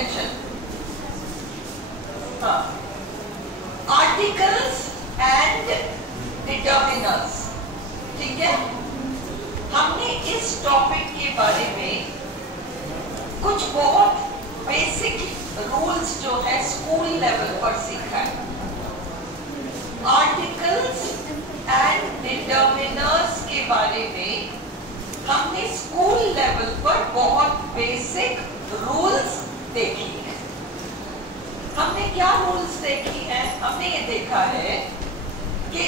Attention. हाँ, articles and determiners, ठीक है। हमने इस टॉपिक के बारे में कुछ बहुत बेसिक रूल्स जो है स्कूल लेवल पर सीखा है। आर्टिकल्स एंड डिटर्मिनर्स के बारे में हमने स्कूल लेवल पर बहुत बेसिक रूल्स देखी है। हमने क्या रूल्स देखी हैं? हमने ये देखा है कि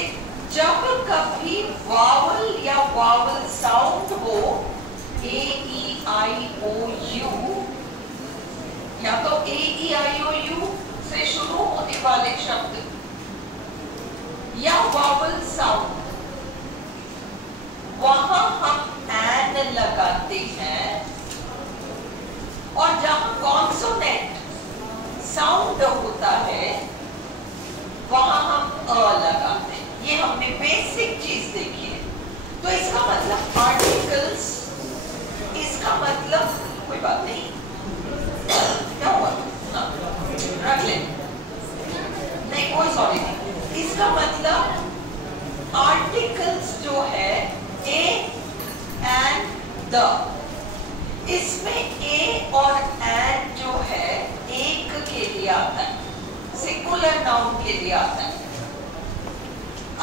जब कभी वावल या वावल साउंड हो, ए ई आई ओ यू, या तो ए ई आई ओ यू से शुरू होने वाले शब्द या वावल साउंड, वहां हम एन लगाते हैं, और जहां कॉन्सोनेंट साउंड होता है वहां हम अ लगाते हैं। ये हमने बेसिक चीज देखी है। तो इसका मतलब आर्टिकल्स, इसका मतलब कोई बात नहीं, क्या हुआ? रख ले, नहीं कोई सॉरी नहीं। इसका मतलब आर्टिकल्स जो है ए एंड द, इसमें ए और एंड जो है एक के लिए आता है, सिंगुलर नाउन के लिए आता है।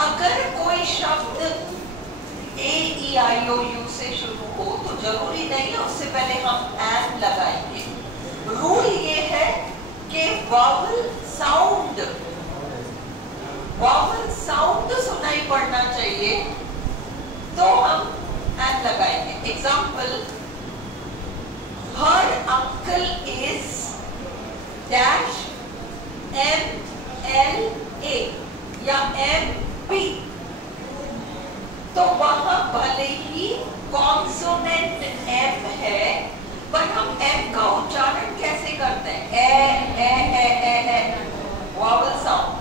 अगर कोई शब्द ए ई आई ओ यू से शुरू हो तो जरूरी नहीं है उससे पहले हम एन लगाएंगे। रूल ये है कि वावल साउंड सुनाई पड़ना चाहिए तो हम एन लगाएंगे। Example, her uncle is dash M L A या एम पी, तो वहां भले ही कॉन्सोनेंट एम है, पर हम एम का उच्चारण कैसे करते हैं? ए वावल साउंड,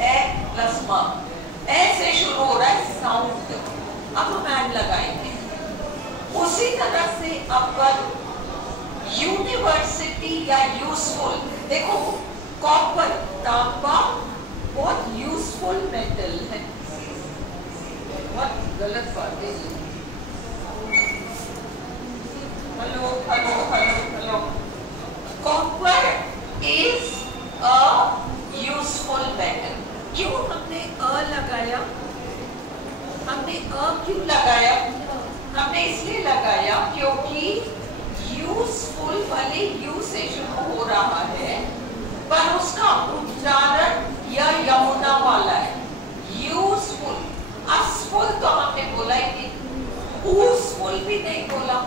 ए प्लस म, ए से शुरू हो रहा है साउंड, अब हम एन लगाएंगे। उसी तरह से अपन यूनिवर्सिटी या यूजफुल, देखो कॉपर, तांबा बहुत यूजफुल मेटल है, बहुत गलत बात है। Hello hello hello hello, copper is a useful metal. क्यों हमने अ लगाया? हमने अ क्यों लगाया? हमने इसलिए लगाया क्योंकि यूजफुल भले यू से शुरू हो रहा है पर उसका उच्चारण या यमुना वाला है। यूजफुल, असफुल तो हमने बोला ही नहीं, ऊसफुल भी नहीं बोला,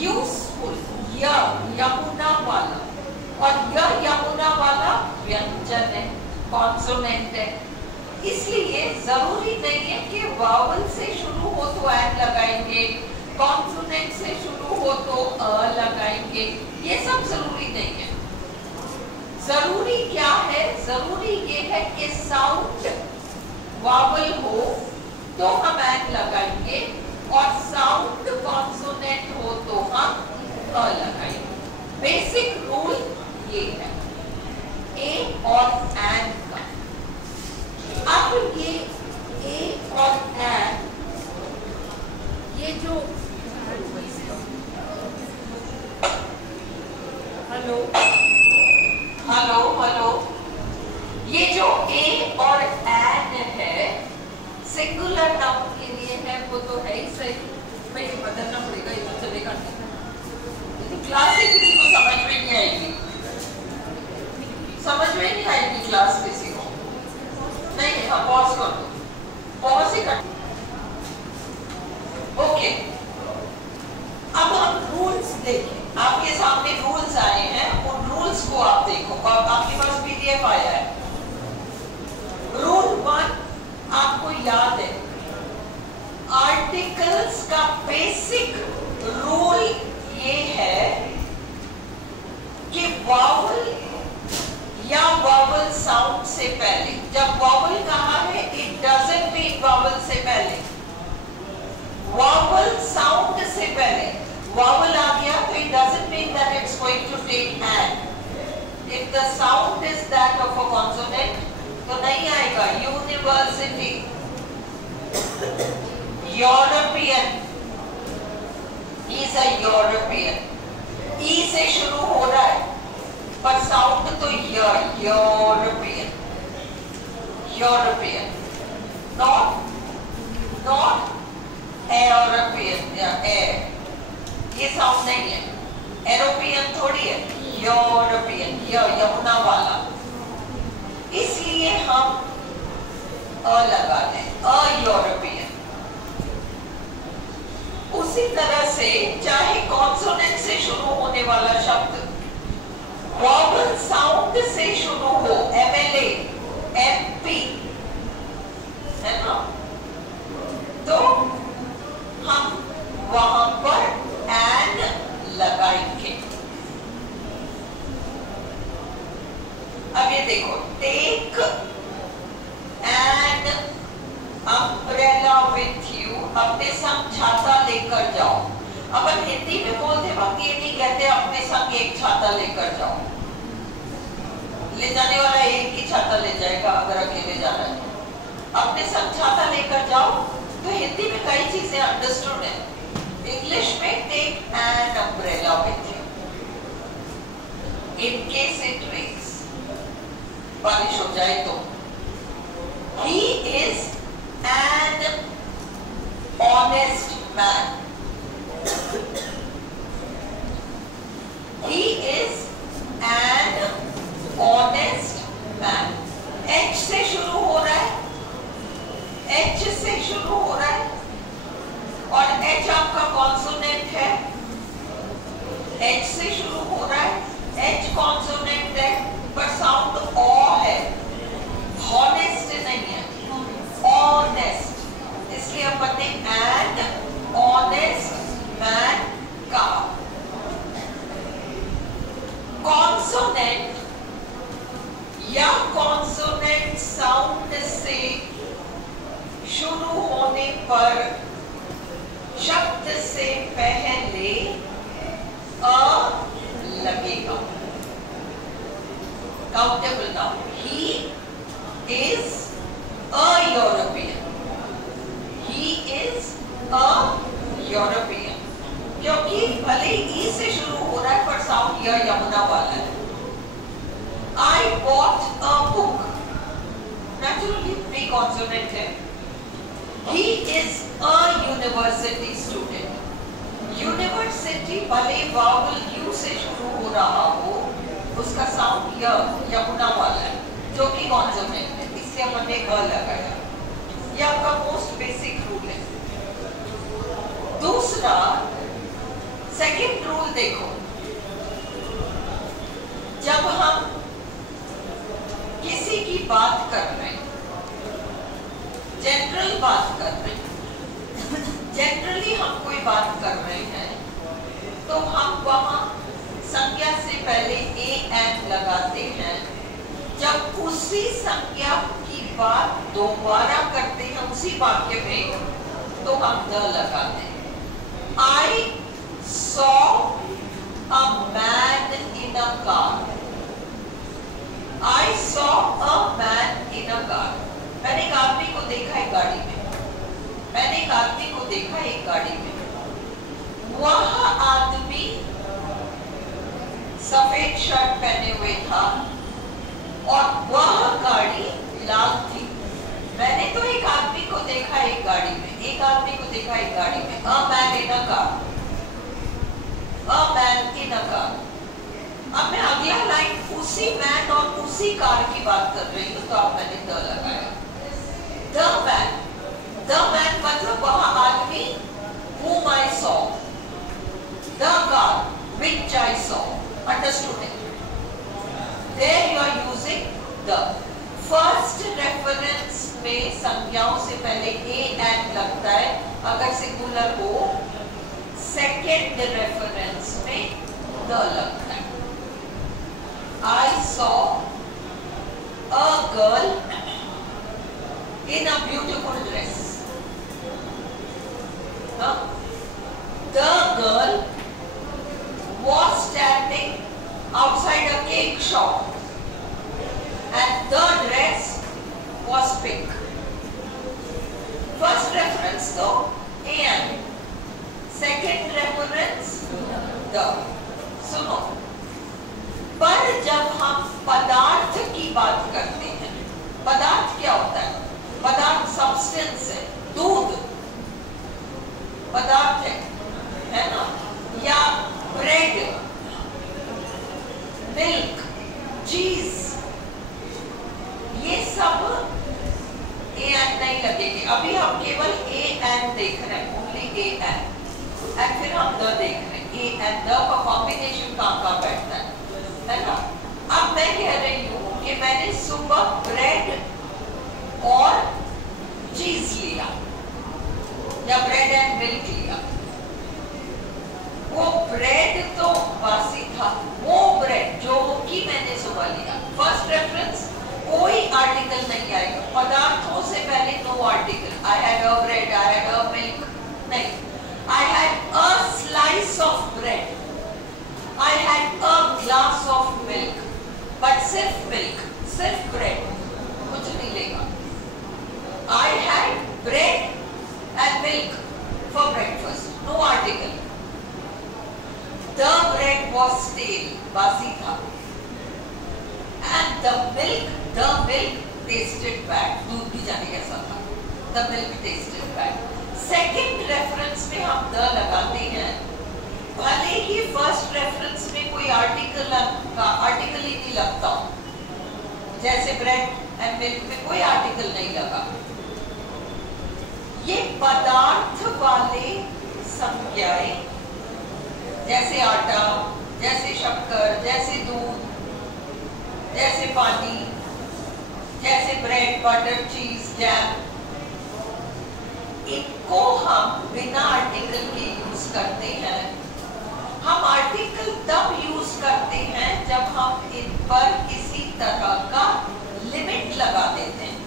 यूजफुल या यमुना वाला, और यह यमुना वाला व्यंजन है, कॉन्सोनेंट है। इसलिए जरूरी नहीं है कि वावल से शुरू हो तो एन लगाएंगे, कॉन्सोनेंट से शुरू हो तो अ लगाएंगे, ये सब जरूरी नहीं है। जरूरी क्या है? जरूरी ये है कि साउंड वावल हो तो हम एन लगाएंगे, और साउंड कॉन्सोनेंट हो तो हम अ लगाएंगे। बेसिक रूल ये है ए और एन का। अब ये ए और एन, ये जो हेलो हेलो हेलो, ये जो ए और एन है सिंगुलर नाउन के लिए है, वो तो है ही सही, भाई बदलना पड़ेगा, ये तो चलेगा नहीं, तो क्लास से किसी को समझ में नहीं आएगी, समझ में नहीं आएगी क्लास किसी को। नहीं, हाँ पॉज कर दो, पॉज ही कर। ओके, अब हम रूल्स देखें। आपके सामने रूल्स आए हैं, उन रूल्स को आप देखो, आपके पास पीडीएफ आया है। रूल 1 आपको याद है, आर्टिकल्स का बेसिक रूल ये है कि वावल या वावल साउंड से पहले, जब वावल कहा है इट डजंट मीन वावल से पहले, वावल साउंड से पहले, वावल आ गया take an. If the sound is that of a consonant, तो नहीं आएगा. University, European, he is a European. E से शुरू हो रहा है, पर साउंड तो European, European, not European या air. ये साउंड नहीं है. एरोपियन थोड़ी है, यूरोपियन, यमुना वाला. इसलिए हम अ लगा दें, अ यूरोपियन. उसी तरह से चाहे कॉन्सोनेंट से शुरू होने वाला शब्द वॉवल साउंड से शुरू हो, MLA, MP, है ना, तो हम वहां पर एन लगाएंगे. अब ये देखो, take an umbrella with you, अपने संग छाता लेकर जाओ. अपन हिंदी में बोलते वक्त ये नहीं कहते अपने संग एक छाता लेकर जाओ. ले जाने वाला एक ही छाता ले जाएगा अगर अकेले जा रहा है. अपने संग छाता लेकर जाओ, तो हिंदी में कई चीजें अंडरस्टूड है. इंग्लिश में take an umbrella with you in case it rains, बारिश हो जाए तो. He is an honest man. He is an honest man. H से शुरू हो रहा है, एच से शुरू हो रहा है, और एच आपका कॉन्सोनेंट है. एच से शुरू हो रहा है, एच कॉन्सोनेंट है, पर साउंड ओ है. हॉनेस्ट नहीं है, ऑनेस्ट. इसलिए अपन ने एन ऑनेस्ट मैन कहा. कॉन्सोनेंट या कॉन्सोनेंट साउंड से शुरू होने पर शब्द से पहले अ लगेगा. Countable noun. He is a European. He is a European. क्योंकि भले ई से शुरू हो रहा है पर साउंड यमुना वाला है. I bought a book, naturally pre consonant है. He is a university student. University भले वावल U से शुरू हो रहा हो, उसका साउंड यमुना वाला है, जो कि कॉन्सोनेंट है. इससे हमने अ लगाया. ये आपका मोस्ट बेसिक रूल है. दूसरा, सेकंड रूल देखो. जब हम किसी की बात कर रहे हैं, जनरल बात कर रहे हैं, जनरली हम कोई बात कर रहे हैं, तो हम वहां संज्ञा से पहले ए एन लगाते हैं. जब उसी संज्ञा की बात दोबारा करते हैं उसी वाक्य में, तो हम द लगाते हैं. I saw a man in a car. I saw a man in a car. मैंने एक आदमी को देखा एक गाड़ी में. मैंने एक आदमी को देखा एक गाड़ी में. वह आदमी सफेद शर्ट पहने हुए था और वह गाड़ी लाल थी. मैंने तो एक आदमी को देखा एक गाड़ी में. एक आदमी को देखा एक गाड़ी में. A man in a car. A man in a car. अब मैं अगला लाइन उसी मैन और उसी कार की बात कर रही हूँ, तो आप मैंने द लगाया. The man. The man मतलब वह आदमी whom I saw. The car which I saw. Understood it? There you are using the. First reference में संज्ञाओं से पहले ए एन लगता है अगर सिंगुलर हो. सेकेंड रेफरेंस में द लगता है. I saw a girl in a beautiful dress. The girl was standing outside a cake shop, and the dress was pink. First reference तो and, second reference the. सुनो, पर जब हम पदार्थ की बात करते हैं, पदार्थ क्या होता है? पदार्थ सब्सटेंस है, दूध पदार्थ है ना, या ब्रेड, मिल्क, चीज, ये सब ए एंड नहीं लगेगी। अभी हम केवल ए एंड देख रहे हैं, ओनली ए एंड फिर हम द देख रहे हैं। ए एंड द का कॉम्बिनेशन कहाँ बैठता है ना। अब मैं कह रही हूँ कि मैंने सुबह ब्रेड और चीज लिया या ब्रेड एंड मिल्क लिया। वो ब्रेड तो बासी था, वो ब्रेड जो कि मैंने सुबह लिया। फर्स्ट रेफरेंस कोई आर्टिकल नहीं आएगा, पदार्थों से पहले no article. I had a bread, I had a milk, नहीं। I had a slice of bread, I had a glass of milk, but सिर्फ मिल्क, सिर्फ ब्रेड, कुछ नहीं लेगा। I had bread and milk for breakfast, no article. The bread was stale, बासी था, and the milk tasted bad. दूध भी जाने कैसा था, the milk tasted bad. Second reference में हम the लगाते हैं, भले ही first reference में कोई article ही नहीं लगता, जैसे bread and milk में कोई article नहीं लगा। ये पदार्थ वाले संज्ञाएं, जैसे आटा, जैसे शक्कर, जैसे दूध, जैसे पानी, जैसे ब्रेड, बटर, चीज, जैम, इनको हम बिना आर्टिकल के यूज करते हैं। हम आर्टिकल तब यूज करते हैं जब हम इन पर किसी तरह का लिमिट लगा देते हैं।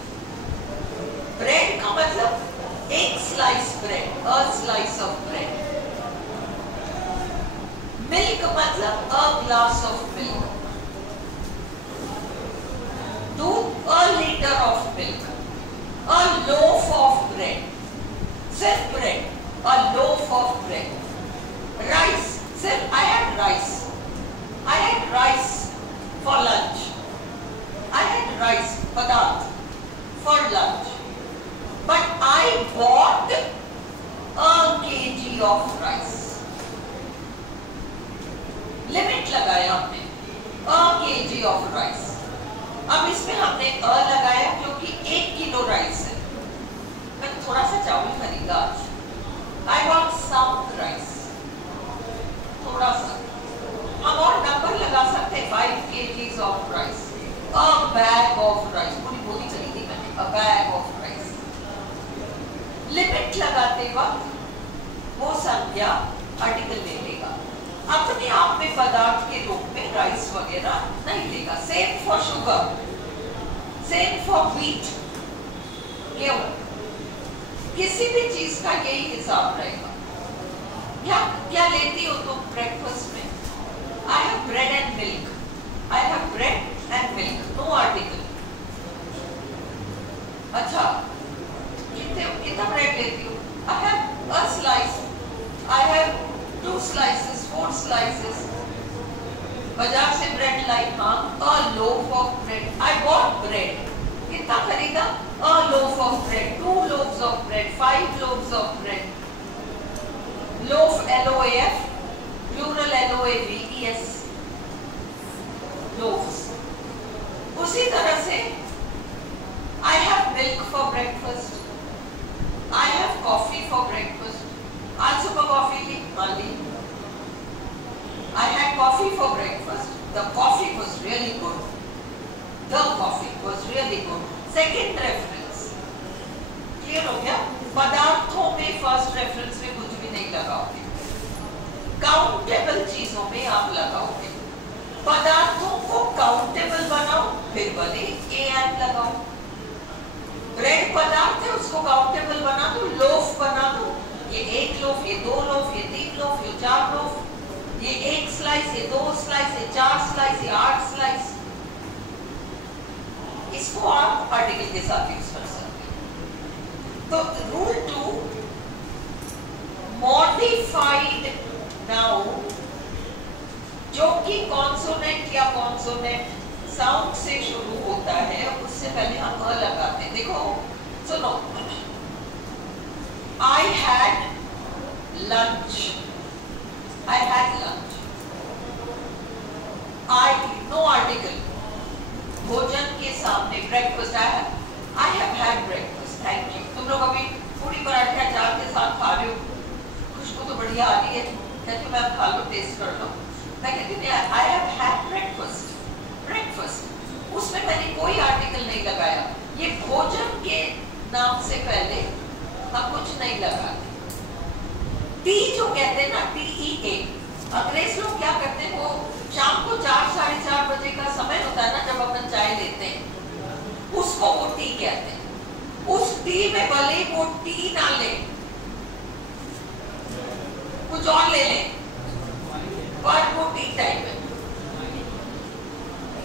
ब्रेड का मतलब एक slice bread, a slice of bread. Milk मतलब अ ग्लास ऑफ मिल्क। दूध a litre of milk. A loaf of bread, सिर्फ bread, a loaf of bread. Rice, सिर्फ I had rice, I had rice for lunch, I had rice पदार्थ for lunch. But I bought a kg of rice. Limit लगाया हमने, a kg of rice. अब इसमें हमने a लगाया क्योंकि 1 kilo rice है। मैं थोड़ा सा चावल खरीदा आज। I bought some rice. थोड़ा सा। हम और नंबर लगा सकते हैं, 5 kgs of rice. A bag of rice. पूरी बोरी खरीदी मैंने, a bag of rice. Limit लगाते वक्त वो संज्ञा आर्टिकल ले लेगा, अपने आप में पदार्थ के रूप में राइस वगैरह नहीं लेगा। Same for sugar, same for wheat, गेहूं, किसी भी चीज का यही हिसाब रहेगा। क्या लेती हो तुम ब्रेकफास्ट में? I have bread and milk, I have bread and milk, no article. अच्छा, कितना ब्रेड लेती हूँ? I have a slice, I have 2 slices, 4 slices. बाजार से ब्रेड लाई, हाँ, a loaf of bread. I bought bread. कितना खरीदा? A loaf of bread, 2 loaves of bread, 5 loaves of bread. Loaf, L-O-A-F, plural L-O-A-V-E-S. Loaves. उसी तरह से I have milk for breakfast. I have coffee for breakfast. आज सुबह coffee ली, ली। I had coffee for breakfast. The coffee was really good. The coffee was really good. Second reference. Clear हो गया? पदार्थों में first reference में कुछ भी नहीं लगाओगे। Countable चीजों में आप लगाओगे। पदार्थों को countable बनाओ, फिर भले A and लगाओ। ब्रेड पदार्थ है, उसको काउंटेबल बना दो, लोफ बना दो। ये 1 लोफ, ये 2 लोफ, ये 3 लोफ, ये 4 लोफ, ये 1 स्लाइस, ये 2 स्लाइस, ये 4 स्लाइस, ये 8 स्लाइस। इसको आप आर्टिकल के साथ यूज कर सकते हैं। तो रूल 2, मॉडिफाइड नाउन जो कि कॉन्सोनेंट या कॉन्सोनेंट साउंड से शुरू होता है, उससे पहले हम अ लगाते हैं। देखो सुनो, I had lunch. I had lunch. I, no article. भोजन के सामने breakfast. I have had breakfast. Thank you. तुम लोग अभी पूरी पराठे अचार के साथ खा रहे हो, खुशबू तो बढ़िया आ रही है, कहती मैं खा लो, टेस्ट कर लो। मैं कहती हूँ I have had breakfast. Breakfast, उसमें मैंने कोई आर्टिकल नहीं लगाया। ये भोजन के नाम से पहले हम कुछ नहीं लगाते। टी जो कहते हैं ना, TEA, अंग्रेज लोग क्या करते हैं, वो शाम को 4 साढ़े 4 बजे का समय होता है ना, जब अपन चाय लेते हैं, उसको वो टी कहते हैं। उस टी में भले वो टी ना ले, कुछ और ले ले, पर वो टी टाइम है।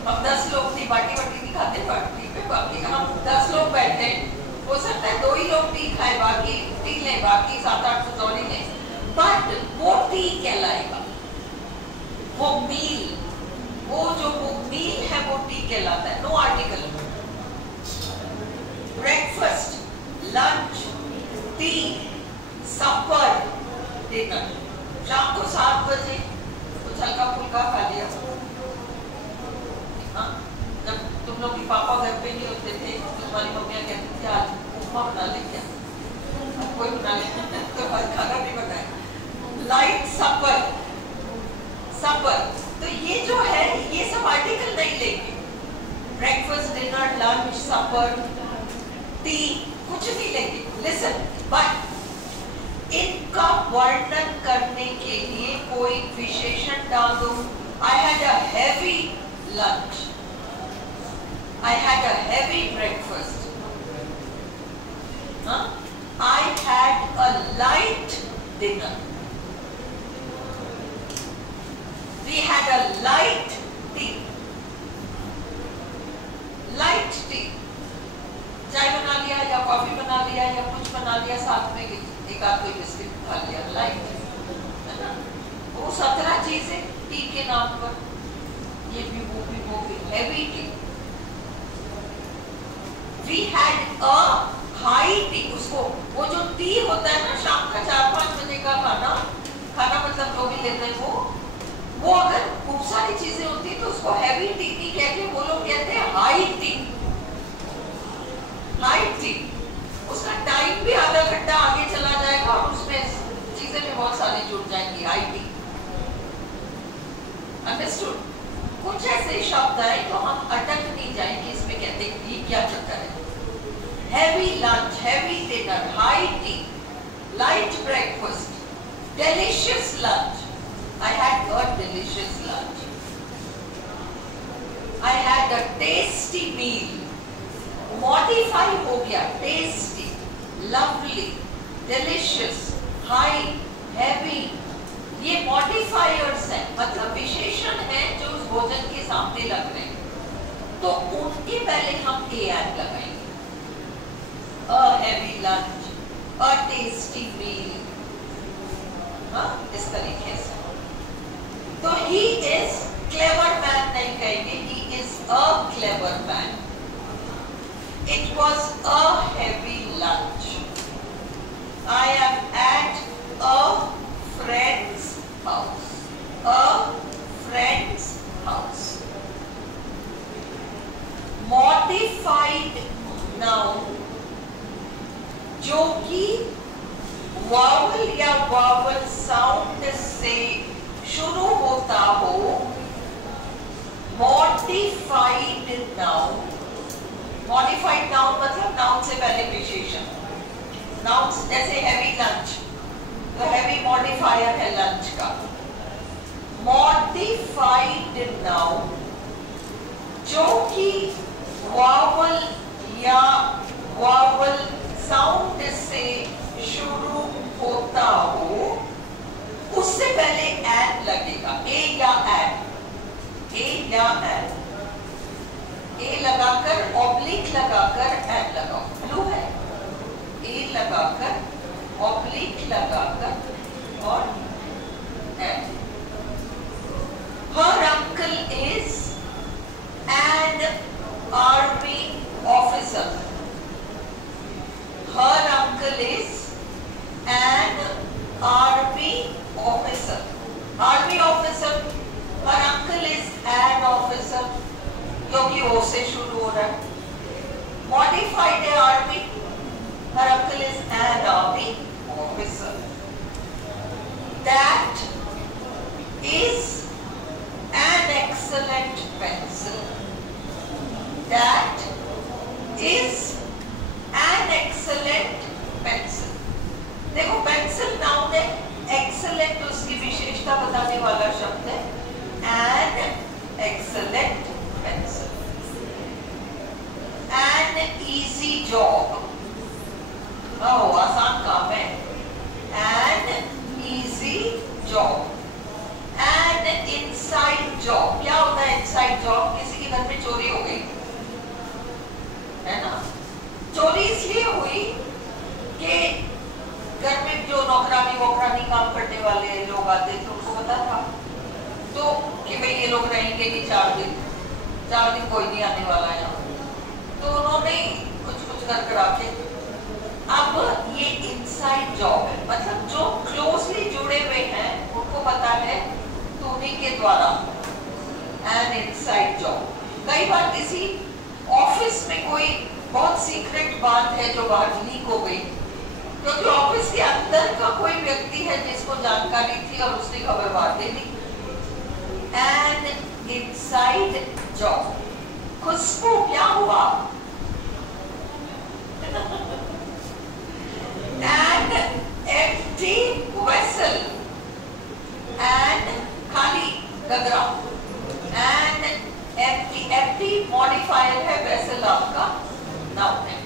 हम 10 लोग टी बाटी नहीं खाते, बाटी पे बाकी हम 10 लोग बैठे हैं, हो सकता है 2 ही लोग टी खाए, बाकी टी लें, बाकी 7-8 कुछ और ही लें, बट वो टी कहलाएगा। वो मील, वो मील है वो टी कहलाता है। No article. Breakfast, lunch, tea, supper, dinner. शाम को 7 बजे कुछ हल्का फुल्का खा लिया। जब तुम लोग के पापा घर पे नहीं होते थे, तो तुम्हारी मम्मियाँ कहती थी आज उपमा बना ले क्या, कोई बना ले, तो आज खाना नहीं बनाया। लाइट सपर, सपर, तो ये जो है ये सब आर्टिकल नहीं लेंगे। ब्रेकफास्ट, डिनर, लंच, सपर, टी, कुछ नहीं लेंगे। लिसन, बट इनका वर्णन करने के लिए कोई विशेषण डाल दो। आई had a heavy lunch. I had a heavy breakfast. I had a light dinner. We had a light tea. Light tea. चाय बना लिया या कॉफी बना लिया या कुछ बना लिया, साथ में एक आध कोई बिस्किट खा लिया, लाइट है ना। वो 17 चीजें टी के नाम पर, ये भी वो भी वो भी, heavy tea. We had a high tea. उसको वो जो टी होता है ना, शाम का 4-5 बजे का खाना मतलब जो भी लेते हैं वो अगर खूब सारी चीजें होती तो उसको हैवी टी नहीं कहते, वो लोग कहते हैं हाई टी। हाई टी, उसका टाइम भी आधा घंटा आगे चला जाएगा और उसमें चीजें भी बहुत सारी जुड़ जाएंगी। High tea, understood? कुछ ऐसे शब्द आए तो हम अटक नहीं जाएंगे, इसमें कहते हैं ये क्या चक्कर है। Heavy lunch, heavy dinner, high tea, light breakfast, delicious lunch. I had a delicious lunch. I had a tasty meal. Modify हो गया, tasty, lovely, delicious, high, heavy. ये modifiers हैं, मतलब विशेषण हैं जो उस भोजन के सामने लग रहे हैं, तो उनके पहले हम a add लगाएंगे। A heavy lunch, a tasty meal, हाँ, इस तरीके से। तो he is clever man नहीं कहेंगे, he is a clever man. It was a heavy lunch. I am at a friend's house. A friend's house. Modified noun जो कि vowel या वावल साउंड से शुरू होता हो, मॉडिफाइड नाउन। मॉडिफाइड नाउन मतलब नाउन से पहले विशेषण। नाउन जैसे हैवी लंच, तो हैवी मॉडिफायर है लंच का। मॉडिफाइड नाउन जो कि वावल या वावल साउंड से शुरू होता हो, उससे पहले एड लगेगा, ए या एन, ए या एन, ए लगाकर ऑब्लिक लगाकर एन लगाओ, ब्लू है, ए लगाकर ऑब्लिक लगाकर और N. Her uncle is an army officer. Her uncle is an army officer. Army officer. Her uncle is an officer. क्योंकि ओ से शुरू हो रहा है. Modified है army. Her uncle is an army officer. That is an excellent pencil. That is an excellent pencil. देखो pencil noun है, excellent उसकी विशेषता बताने वाला शब्द है, an excellent pencil. An easy job. ओह आसान काम है. An easy job. An inside job. क्या होता है inside job? किसी के घर में चोरी हो गई है ना, चोरी इसलिए हुई कि घर में जो नौकरानी वोकरानी काम करने वाले लोग आते थे उनको पता था तो कि भाई ये लोग रहेंगे कि 4 दिन कोई नहीं आने वाला है, तो उन्होंने कुछ कर करा के, अब ये इनसाइड जॉब है, मतलब जो क्लोजली जुड़े हुए हैं उनको पता है तो उन्हीं के द्वारा एन इनसाइड जॉब। कई बार किसी ऑफिस में कोई बहुत सीक्रेट बात है जो बाहर लीक हो गई, क्योंकि ऑफिस के अंदर का कोई व्यक्ति है जिसको जानकारी थी और उसने खबर बाहर दे दी। An inside job. खुशबू क्या हुआ? एन एम्प्टी वेसल, एन खाली गगरा, एन एम्प्टी मॉडिफायर है, वेसल आपका नाउन है।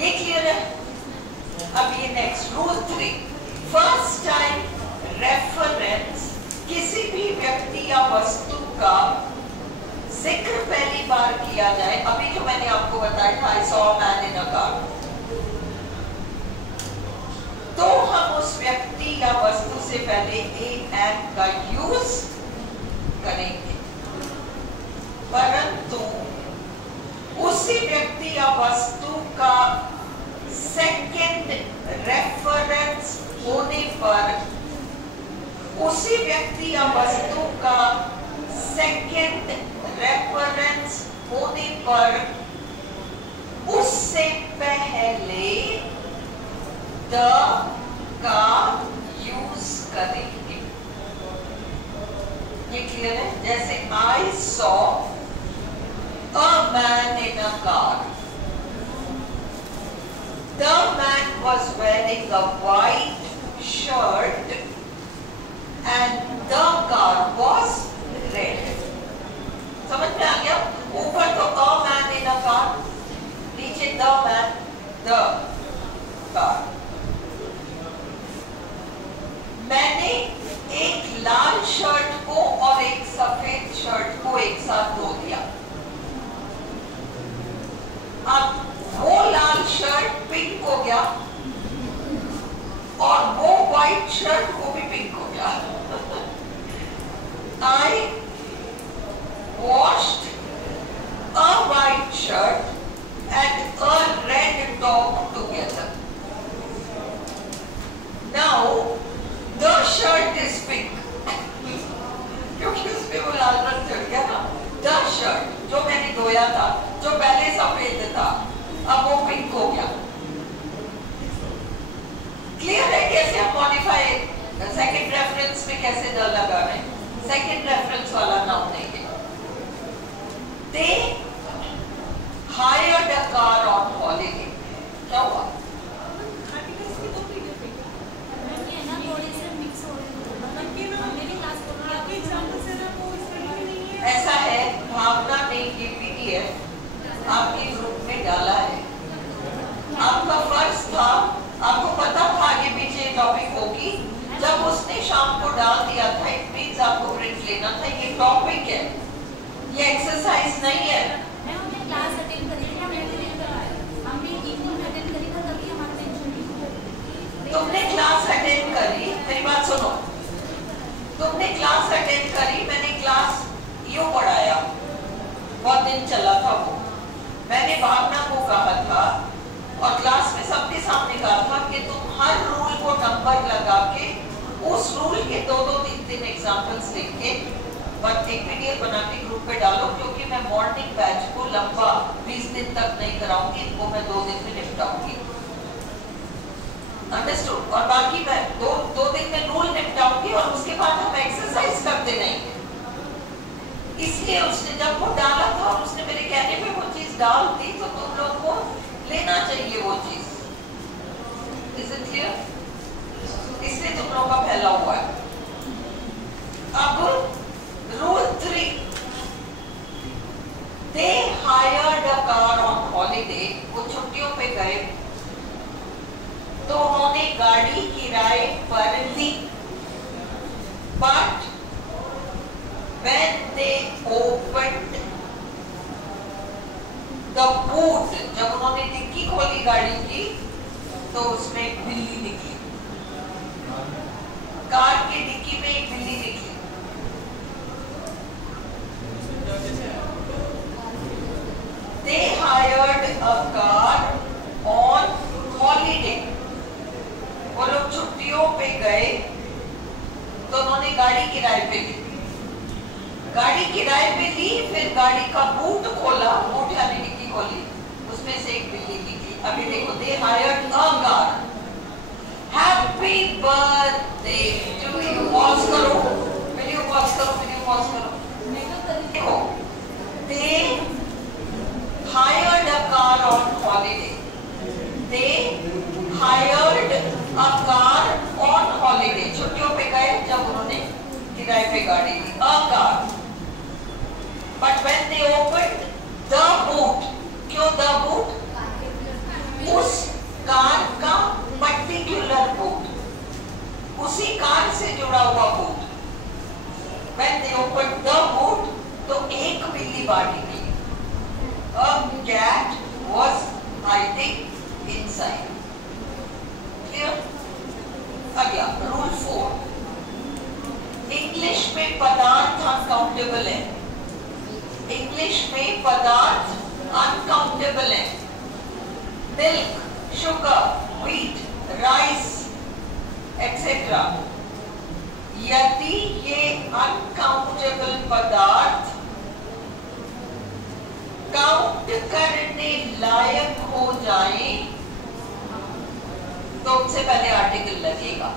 ये क्लियर है? अब ये next rule 3, first time reference किसी भी व्यक्ति या वस्तु का जिक्र पहली बार किया जाए, अभी जो मैंने आपको बताया था, I saw a man in a car, तो हम उस व्यक्ति या वस्तु से पहले ए एन का यूज करेंगे, परंतु उसी व्यक्ति या वस्तु का सेकंड रेफरेंस होने पर, उसी व्यक्ति या वस्तु का सेकंड रेफरेंस होने पर उससे पहले द का यूज करेंगे। ये क्लियर है? जैसे I saw a man in a car. The man was wearing a white shirt and the car was red. समझ में आ गया? ऊपर तो a man in a car, नीचे the man, the car. मैंने एक लाल शर्ट को और एक सफेद शर्ट को एक साथ धो दिया। अब वो लाल शर्ट पिंक हो गया और वो व्हाइट शर्ट वो भी पिंक हो गया। I washed a white shirt and a red top together. Now the shirt is pink. क्योंकि उसमें वो लाल रंग चढ़ गया ना। The shirt जो मैंने धोया था, जो पहले सफेद था, अब वो पिंक हो गया। क्लियर है कैसे हम मॉडिफाई सेकंड रेफरेंस में कैसे द लगा रहे हैं? सेकंड रेफरेंस वाला नाउन है ये। They hired a car on holiday. क्या हुआ? ऐसा है, भावना ने ये पीडीएफ आपके ग्रुप में डाला है। आपका फर्ज था, आपको पता था आगे पीछे टॉपिक होगी, जब उसने मैंने शाम को डाल दिया था, इट मींस आपको प्रिंट लेना था। ये टॉपिक है, ये एक्सरसाइज नहीं है। मैं हमने क्लास अटेंड करी है, हमने इवनिंग में अटेंड करी था, तभी हमारा टेंशन नहीं हुआ। तुमने क्लास अटेंड करी, मेरी बात सुनो, तुमने क्लास अटेंड करी, मैंने क्लास यूं पढ़ाया, बहुत दिन चला था वो। मैंने भावना को कहा था और क्लास में सबके सामने कहा था कि तुम हर रूल को नंबर लगा के उस रूल के 2-2, 3-3 एग्जांपल्स लिख के बट एक पीडीएफ बना के ग्रुप पे डालो, क्योंकि मैं मॉर्निंग बैच को लंबा 20 दिन तक नहीं कराऊंगी, इनको मैं 2 दिन में निपटाऊंगी। अंडरस्टूड? और बाकी मैं दो दिन में रूल निपटाऊंगी और उसके बाद हम एक्सरसाइज करते रहेंगे। इसलिए उसने जब वो डाला था और उसने मेरे कहने पे वो चीज डाल दी, तो तुम लोग को लेना चाहिए वो चीज। Is it clear? इसलिए तुम लोगों का फैला हुआ है। अब rule 3, they hired a car on holiday, वो छुट्टियों पे गए तो उन्होंने गाड़ी किराए पर ली, but when they opened the boot, जब उन्होंने डिक्की खोली गाड़ी की तो उसमें एक बिल्ली निकली, कार की डिक्की में एक बिल्ली निकली। They hired a car on holiday, वो लोग छुट्टियों पे गए तो उन्होंने गाड़ी किराए पे ली, गाड़ी किराए पे ली, फिर गाड़ी का बूट खोला, बूट यानी डिक्की खोली, उसमें से एक बिल्ली निकली। अभी देखो, they hired a car, happy birthday to you, pause करो, वीडियो पॉज करो, वीडियो पॉज करो। देखो, they hired a car on holiday, they hired a car on holiday, छुट्टियों पे गए जब उन्होंने किराए पे गाड़ी ली, a car. But when they opened the boot, क्यों the boot? उस कार का particular boot, उसी कार से जुड़ा हुआ boot। When they opened the boot, तो एक बिल्ली बाहर निकली। A cat was hiding inside. Clear? अगला रूल 4, इंग्लिश में पदार्थ अनकाउंटेबल है, इंग्लिश में पदार्थ अनकाउंटेबल है। Milk, sugar, wheat, rice etcetera. यदि ये अनकाउंटेबल पदार्थ काउंट करने लायक हो जाए तो उनसे पहले आर्टिकल लगेगा।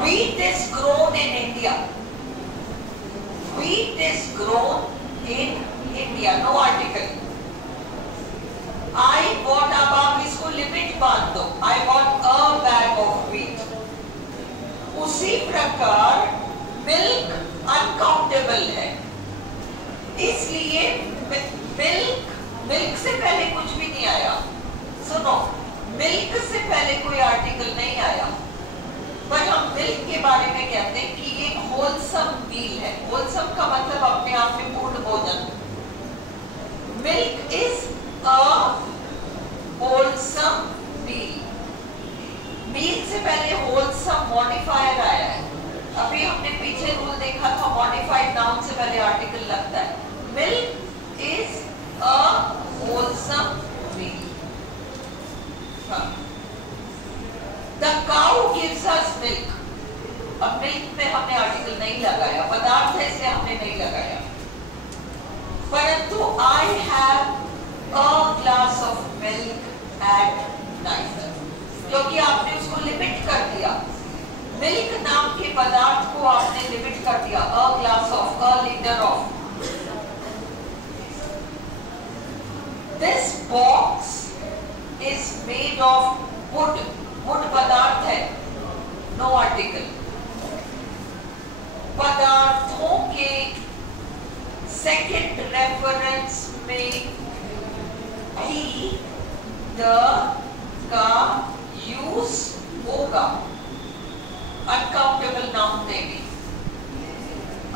Wheat is grown in India. Wheat is grown in India. No article. I bought, अब आप इसको लिमिट बांध दो, I bought a bag of wheat. उसी प्रकार मिल्क अनकाउंटेबल है, इसलिए मिल्क से पहले कुछ भी नहीं आया। सुनो, मिल्क से पहले कोई आर्टिकल नहीं आया, पर हम मिल्क के बारे में कहते हैं कि ये होलसम मील है। होलसम का मतलब अपने आप में पूर्ण भोजन। मिल्क इज अ होलसम मील। मील से पहले होलसम मॉडिफायर आया है। अभी हमने पीछे रूल देखा था, मॉडिफाइड नाउन से पहले आर्टिकल लगता है। Milk is a wholesome meal. The cow gives us milk. अब मिल्क में हमने आर्टिकल नहीं लगाया, पदार्थ है इसलिए हमने नहीं लगाया। परंतु I have a glass of milk at night, क्योंकि आपने उसको लिमिट कर दिया। मिल्क नाम के पदार्थ को आपने लिमिट कर दिया, a glass of, a liter of। This box is made of wood. wood पदार्थ है, no article। पदार्थों के सेकंड रेफरेंस में भी द का यूज होगा, अनकाउंटेबल नाउन में भी।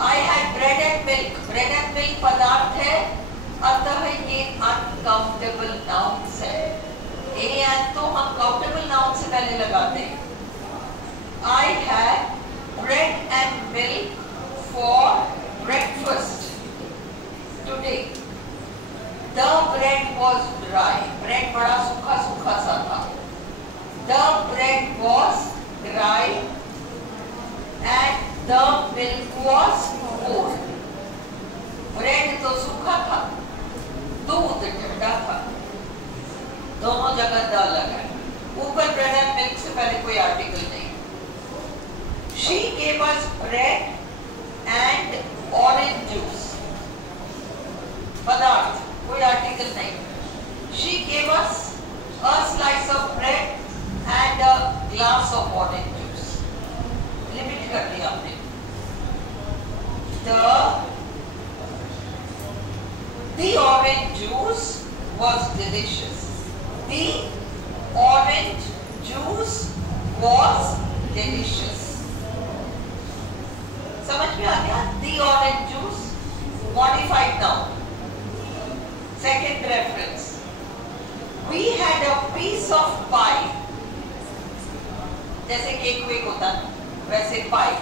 I had bread and milk, bread and milk पदार्थ है, अतः ये अनकाउंटेबल नाउन्स है। ए एंड तो हम काउंटेबल नाउन से पहले लगाते हैं। I had bread and milk for breakfast today. The bread was dry, bread बड़ा सूखा सूखा सा था। The bread was dry and the milk was cold. Bread तो सूखा था, दूध ठंडा था। दोनों जगह द लगा है। ऊपर ब्रेड एंड मिल्क से पहले कोई आर्टिकल नहीं। She gave us bread and orange juice, पदार्थ, कोई आर्टिकल नहीं। She gave us a slice of bread and a glass of orange juice. Limit कर दिया हमने। The orange juice was delicious. The orange juice was delicious. समझ में आ गया? The orange juice, modified noun. Second reference. We had a piece of pie. जैसे cake वेक होता है वैसे पाई।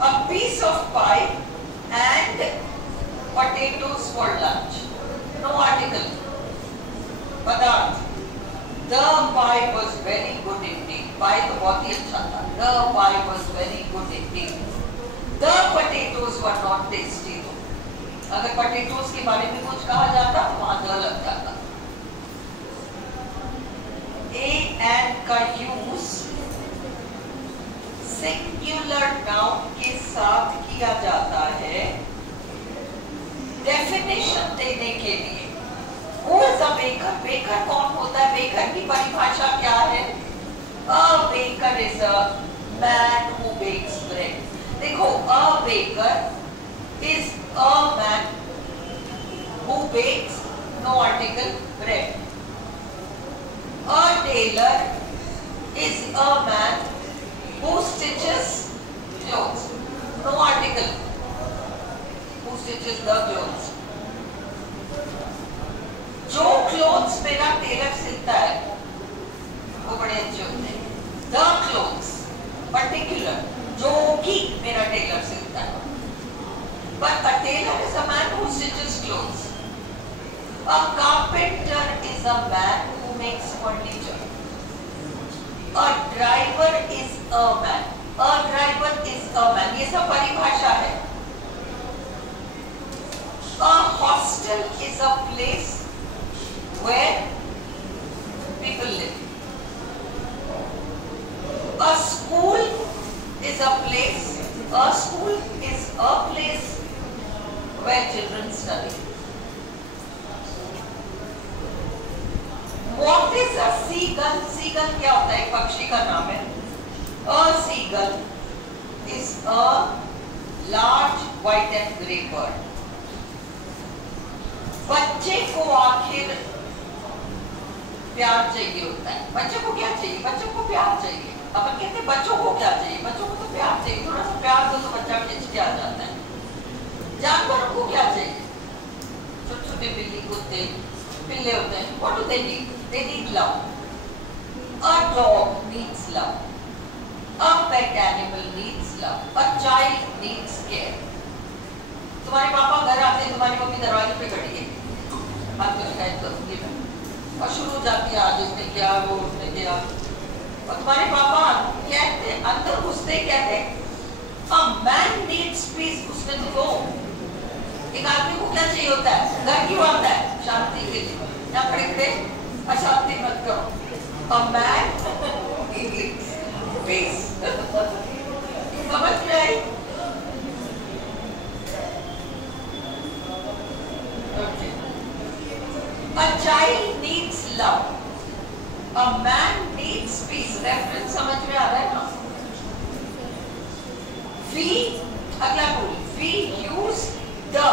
A piece of pie and potatoes for lunch. No article. पदार्थ। The pie was very good indeed. Pie तो बहुत ही अच्छा था। The pie was very good indeed. The potatoes were not tasty. अगर potatoes के बारे में कुछ कहा जाता तो वहाँ the लग जाता। A and का use सिंगुलर नाउन के साथ किया जाता है डेफिनेशन देने के लिए। Who is a baker? Baker कौन होता है? बेकर की परिभाषा क्या है? A baker is a man who bakes bread. देखो, a baker is a man who bakes, no article, bread. A tailor is a man who stitches clothes, no article, who stitches the clothes. जो clothes मेरा Taylor सिलता है वो बड़े अच्छे होते हैं। The clothes, particular, जो कि मेरा टेलर सिलता है। But a tailor is a man who stitches clothes. A carpenter is a man who makes furniture. A driver is a man. A driver is a man. ये सब परिभाषा है। A hostel is a place where people live. A school is a place. A school is a place where children study. What is a seagull? Seagull क्या होता है? एक पक्षी का नाम है। A seagull is a large white and grey bird. बच्चे को आखिर प्यार चाहिए होता है। बच्चे को क्या चाहिए? बच्चों को प्यार चाहिए। अपन कहते हैं बच्चों को क्या चाहिए? बच्चों को तो प्यार चाहिए। थोड़ा सा प्यार दो तो बच्चा खिंच के आ जाता है। जानवरों को क्या चाहिए? छोटे छोटे बिल्ली कुत्ते पिल्ले होते हैं। What do they need? They need love. A dog needs love. A pet animal needs love. A child needs care. तुम्हारे पापा घर आते हैं, तुम्हारी मम्मी दरवाजे पे खड़ी है, आपको शिकायत करूंगी मैं, और शुरू हो जाती है आज इसने क्या, वो उसने क्या, और तुम्हारे पापा कहते अंदर घुसते कहते A man needs peace. उसने तो एक आदमी को क्या चाहिए होता है? घर क्यों आता है? शांति के लिए। यहाँ खड़े खड़े अशांति मत करो। A man needs peace. समझ में आई? Okay. A child needs love. A man needs peace. Reference समझ में आ रहा है ना? We, अगला rule, we use the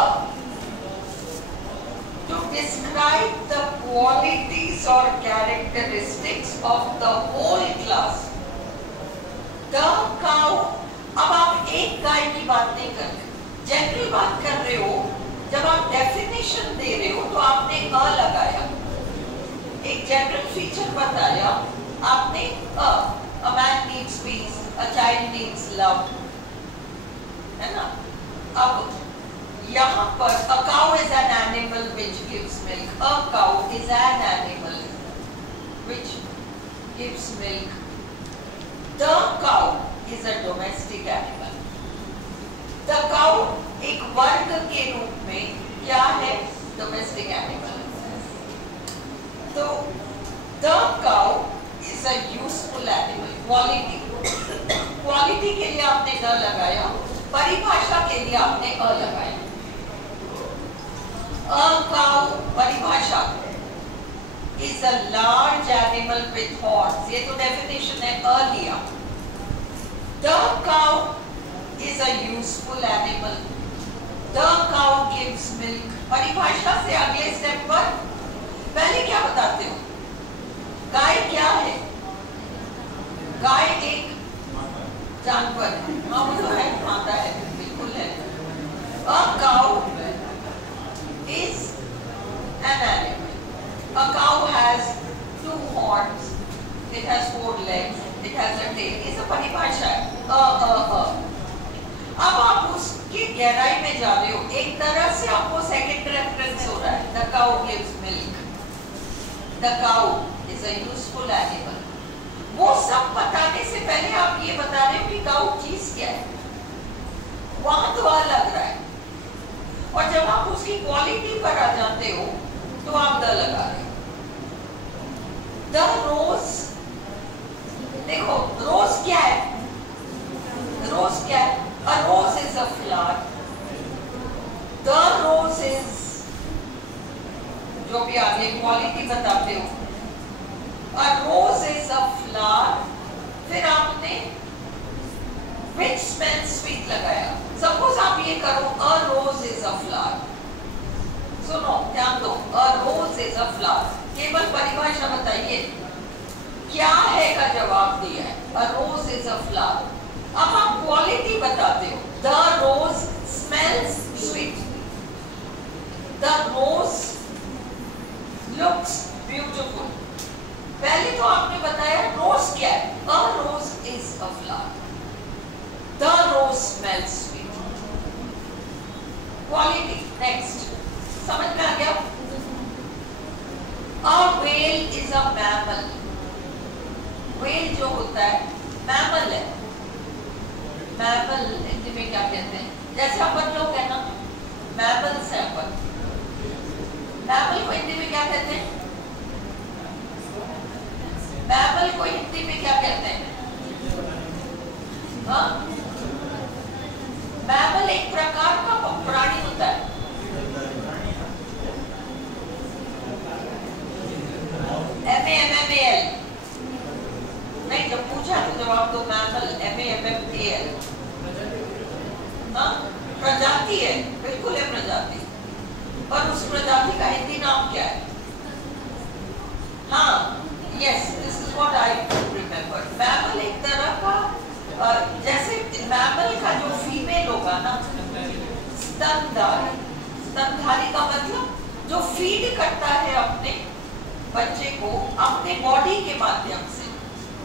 to describe the qualities or characteristics of the whole class. The cow, अब आप एक गाय की बात नहीं कर रहे, जनरल बात कर रहे हो। जब आप डेफिनेशन दे रहे हो तो आपने अ लगाया, एक जनरल फीचर बताया आपने a man needs peace, a child needs love, है ना। अब यहाँ पर a cow is an animal which gives milk. A cow is an animal which gives milk. The cow is a domestic animal. The cow एक वर्ग के रूप में क्या है? Domestic animal. तो the cow is a useful animal. Quality, quality के लिए आपने द लगाया, परिभाषा के लिए आपने अ लगाया। A cow परिभाषा is a large animal with horns. ये तो डेफिनेशन है, अ लिया। The cow is a useful animal. The cow gives milk. परिभाषा से अगले स्टेप पर पहले क्या बताते हो? गाय क्या है? गाय एक जानवर है। हाँ वो तो है, माता है, बिल्कुल है। A cow is an animal. A cow has 2 horns. It has 4 legs. It has a tail. ये सब परिभाषा है। अब आप उसकी गहराई में जा रहे हो, एक तरह से आपको सेकंड रेफरेंस हो रहा है। The cow gives milk. The cow is a useful animal. वो सब बताने से पहले आप ये बता रहे हो कि काऊ चीज क्या है, वहां तो लग रहा है। और जब आप उसकी क्वालिटी पर आ जाते हो तो आप द लगा रहे हो। द रोज, देखो रोज क्या है? रोज क्या है? A rose is a flower. The rose is, जो भी आगे क्वालिटी बताते हो, a rose is a flower. फिर आपने which smells sweet लगाया। सपोज आप ये करो, a rose is a flower. सुनो, ध्यान दो, a rose is a flower, केवल परिभाषा बताइए, क्या है का जवाब दिया है, a rose is a flower। अब आप क्वालिटी बताते हो, the rose smells sweet, the rose looks beautiful। पहले तो आपने बताया रोज क्या है, a rose is a flower, the rose smells sweet। Quality next, समझ में आ गया? A whale is a mammal। whale जो होता है mammal है। mammal हिंदी में क्या कहते हैं? जैसे अपन लोग है ना, mammals है अपन। mammal को हिंदी में क्या कहते हैं? मैमल को हिंदी में क्या कहते हैं? हाँ? मैमल एक प्रकार का प्राणी होता है। MAMMAL नहीं, जब पूछा तो जवाब दो, मैमल MAMMAL। हाँ? प्रजाति है, बिल्कुल है प्रजाति। और उस प्रजाति का हिंदी नाम क्या है? हाँ, yes, this is what I remember. Mammal एक तरह का, जैसे मैमल का जो फीमेल होगा ना, स्तनधारी। स्तनधारी का मतलब जो फीड करता है अपने बच्चे को अपने बॉडी के माध्यम से,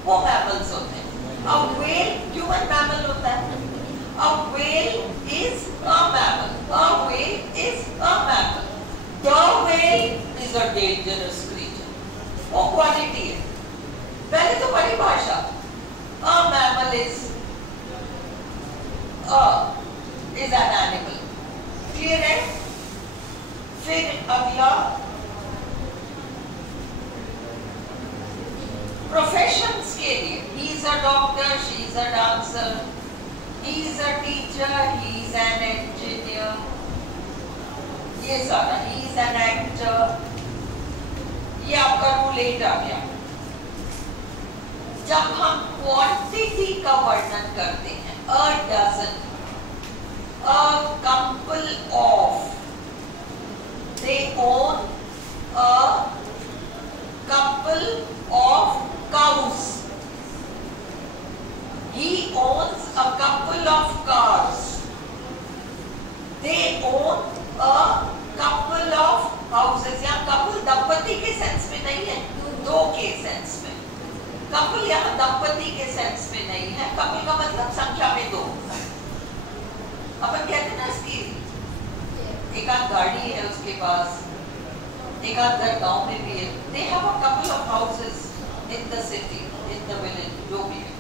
वो मैमल्स होते हैं। A whale ह्यूमन मैमल होता है। A whale is a mammal. A whale is a mammal. The whale is a dangerous creature. वो क्वालिटी है। पहले तो परिभाषा, a mammal is an animal। Clear है? फिर अगला प्रोफेशंस के लिए, he is a doctor, she is a dancer, he is a teacher, he is an engineer, ये सारा, he is an actor, ये आपका रूल 8 आ गया। जब हम क्वांटिटी का वर्णन करते हैं, a dozen, a couple of, they own a couple of cows. He owns a couple of cars. They own a couple of houses. यहाँ couple दंपति के सेंस में नहीं है, दो के सेंस में. couple यहाँ दंपति के सेंस में नहीं है. couple का मतलब संख्या में दो. अपन कहते हैं ना इसकी एक आध गाड़ी है उसके पास, एक आध घर गाँव में भी है. They have a couple of houses in the city, in the village, जो भी है.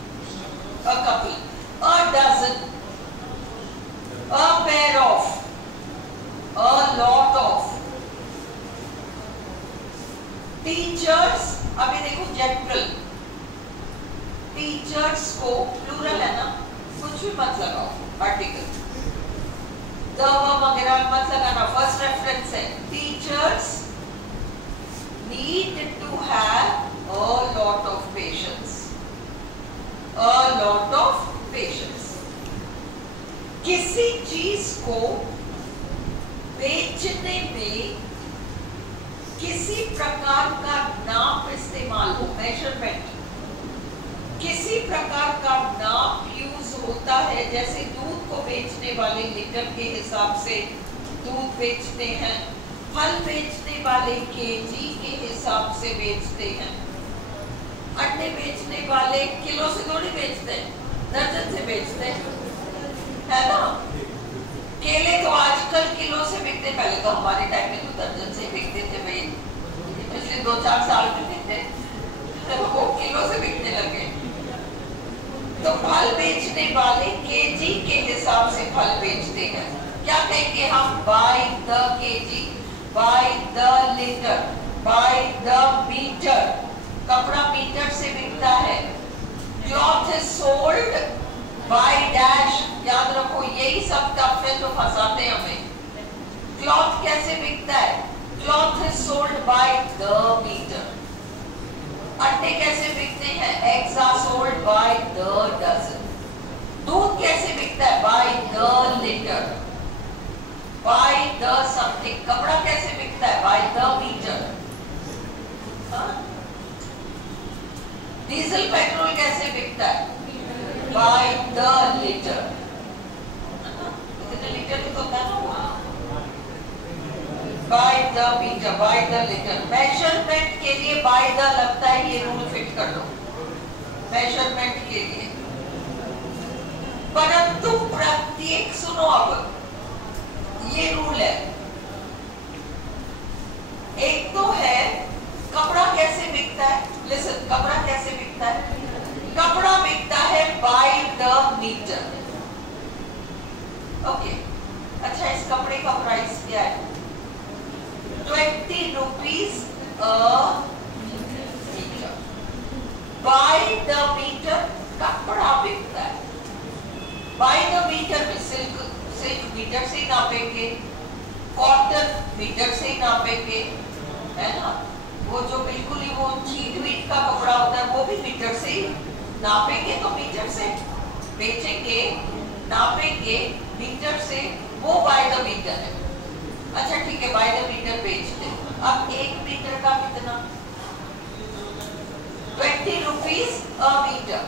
A couple, a dozen, a pair of, a lot of. Teachers, अभी देखो जनरल. टीचर्स को प्लूरल है ना, कुछ भी मत लगाओ आर्टिकल. द वगैरह मत लगाना. फर्स्ट रेफरेंस है. Teachers need to have a lot of patience. A lot of patience. किसी चीज को बेचने में किसी प्रकार का नाप इस्तेमाल हो, मेजरमेंट, किसी प्रकार का नाप यूज होता है. जैसे दूध को बेचने वाले लीटर के हिसाब से दूध बेचते हैं, फल बेचने वाले केजी के हिसाब से बेचते हैं, अंडे बेचने वाले किलो से थोड़ी बेचते हैं, दर्जन से बेचते हैं, है ना. केले तो आजकल किलो से बिकते, पहले तो हमारे टाइम में तो दर्जन से बिकते थे भाई. पिछले 2-4 साल में बिकते, वो किलो से बिकने लगे. तो फल बेचने वाले केजी के हिसाब से फल बेचते हैं. क्या कहेंगे हम? By the kg, by the litre, by the metre. कपड़ा मीटर से बिकता है. Cloth is sold by dash. याद रखो यही सब टफ है जो फंसाते हैं हमें. क्लॉथ कैसे बिकता है? Cloth is sold by the metre. अंडे कैसे बिकते हैं? Eggs are sold by the dozen. दूध कैसे बिकता है? By the litre, by the something. कपड़ा कैसे बिकता है? By the metre. Diesel petrol कैसे बिकता है? By the litre. इतने लीटर ही तो होता है ना. By the metre, by the litre. Measurement के लिए बाय द लगता है, ये रूल फिट कर लो मेजरमेंट के लिए. परंतु प्रत्येक, सुनो अब, ये रूल है. एक तो है कपड़ा कैसे बिकता है. लिसन, कपड़ा कैसे बिकता है? कपड़ा बिकता है बाय द मीटर. ओके, अच्छा इस कपड़े का प्राइस क्या है? 20 rupees a metre. By the metre कपड़ा बिकता है. बाय द मीटर में सिल्क मीटर से ही नापेंगे, कॉटन मीटर से ही नापेंगे, है ना. वो जो बिल्कुल ही वो चीट वीट का कपड़ा होता है वो भी मीटर से ही नापेंगे. तो मीटर से बेचेंगे, नापेंगे मीटर से, वो बाय द मीटर है. अच्छा ठीक है, बाय द मीटर बेचते. अब 1 मीटर का कितना? 20 rupees a metre.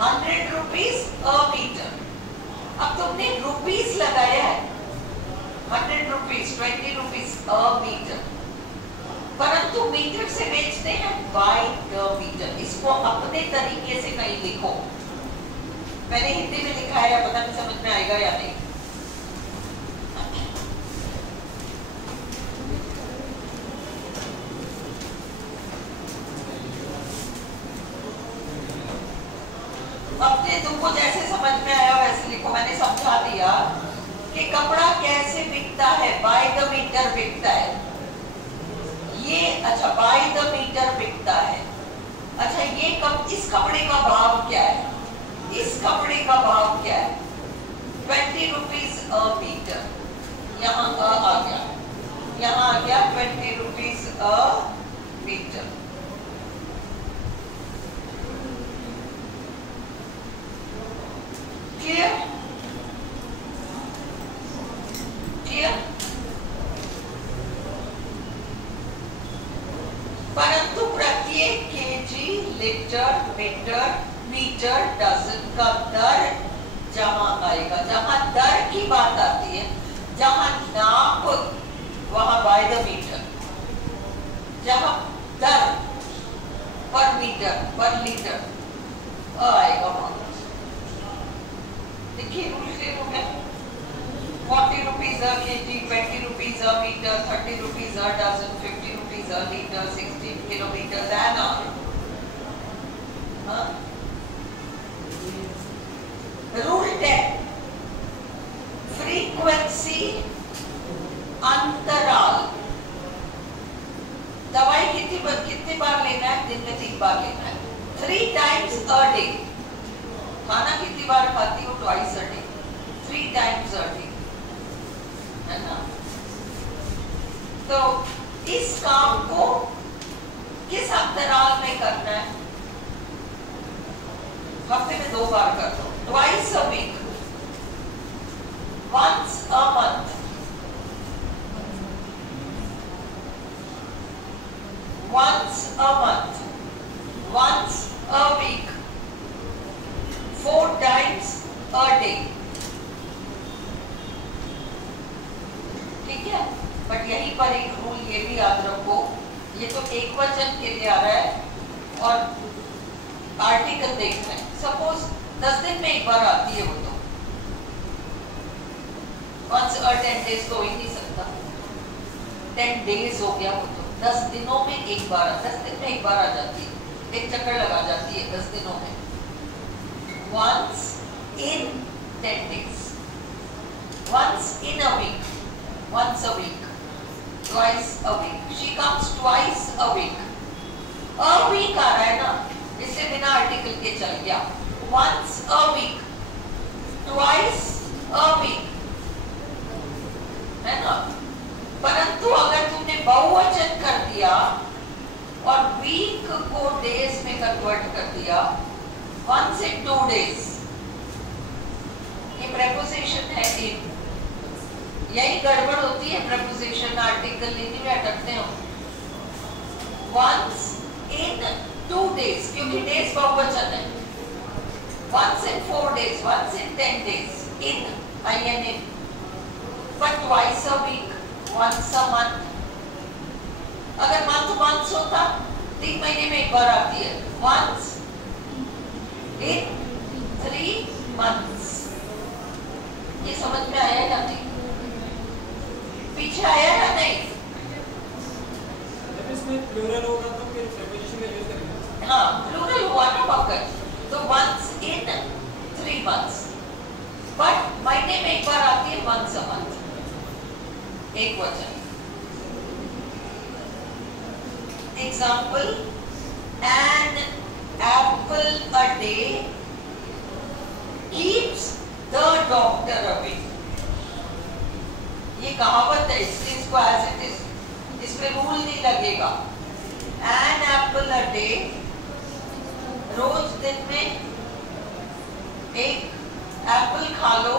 100 rupees a metre. अब तुमने रुपीस लगाया है. 100 रुपीज, 20 रुपीज अ मीटर. परंतु मीटर से बेचते हैं बाय द मीटर. इसको अपने तरीके से कहीं लिखो. मैंने हिंदी में लिखा है, पता नहीं समझ में आएगा या नहीं. अपने तुमको जैसे समझ में आया वैसे लिखो. मैंने समझा दिया कि कपड़ा कैसे बिकता है. बाय द मीटर बिकता है ये. अच्छा, बाय द मीटर बिकता है. अच्छा, ये इस कपड़े का भाव क्या है? इस कपड़े का भाव क्या है? 20 रुपीज अ मीटर. यहाँ आ गया, यहाँ आ गया 20 rupees a metre. Clear? Clear? Metre, metre, metre, dozen का दर जहां आएगा, जहां दर की बात आती है, जहां नाप वहां बाय द मीटर, जहां दर पर मीटर पर लीटर आएगा वहां। देखिए रूल के रूल है 40 rupees a kg, 20 rupees a meter, 30 rupees a dozen, 50 rupees a liter, 16 kilometers an hour। Rule 10 frequency अंतराल। दवाई कितनी बार लेना है? दिन में 3 बार लेना है, 3 times a day। खाना कितनी बार खाती हो? Twice a day, 3 times a day, है ना? तो इस काम को किस अंतराल में करना है? हफ्ते में 2 बार कर दो, twice a week, once a month, once a month, once a week, 4 times a day। ठीक है, बट यहीं पर एक रूल ये भी याद रखो, ये तो एक वचन के लिए आ रहा है और आर्टिकल देखना है। सपोज 10 दिन में एक बार आती है वो, तो once a 10 days तो हो ही नहीं सकता, 10 days हो गया वो, तो 10 दिनों में एक बार, 10 दिन में एक बार आ जाती है, एक चक्कर लगा जाती है 10 दिनों में। Once in 10 days, once in a week, once a week, twice a week, she comes twice a week। a week आ रहा है ना, इससे बिना आर्टिकल के चल गया, once a week, twice a week, है ना? परंतु अगर तुमने बहुवचन कर दिया और वीक को डेज में कन्वर्ट कर दिया, once in 2 days, ये preposition है in। यही गड़बड़ होती है, preposition आर्टिकल इन्हीं में अटकते हो। once in 2 days, क्योंकि days बहुवचन है, once in 4 days, once in 10 days, in, in, but twice a week, once a month। अगर month once होता, 3 महीने में एक बार आती है, once in 3 months। ये समझ में आया या नहीं? पीछे आया या नहीं? जब इसमें प्लूरल होगा तो फिर प्रीपोजिशन में यूज करेंगे। हाँ, प्लूरल हुआ ना पकड़, तो once in 3 months, बट महीने में एक बार आती है once a month, एक वचन। Example, an apple a day keeps the doctor away। ये कहावत है, इसको as it is, इस पे रूल नहीं लगेगा। an apple a day, रोज दिन में एक एप्पल खा लो।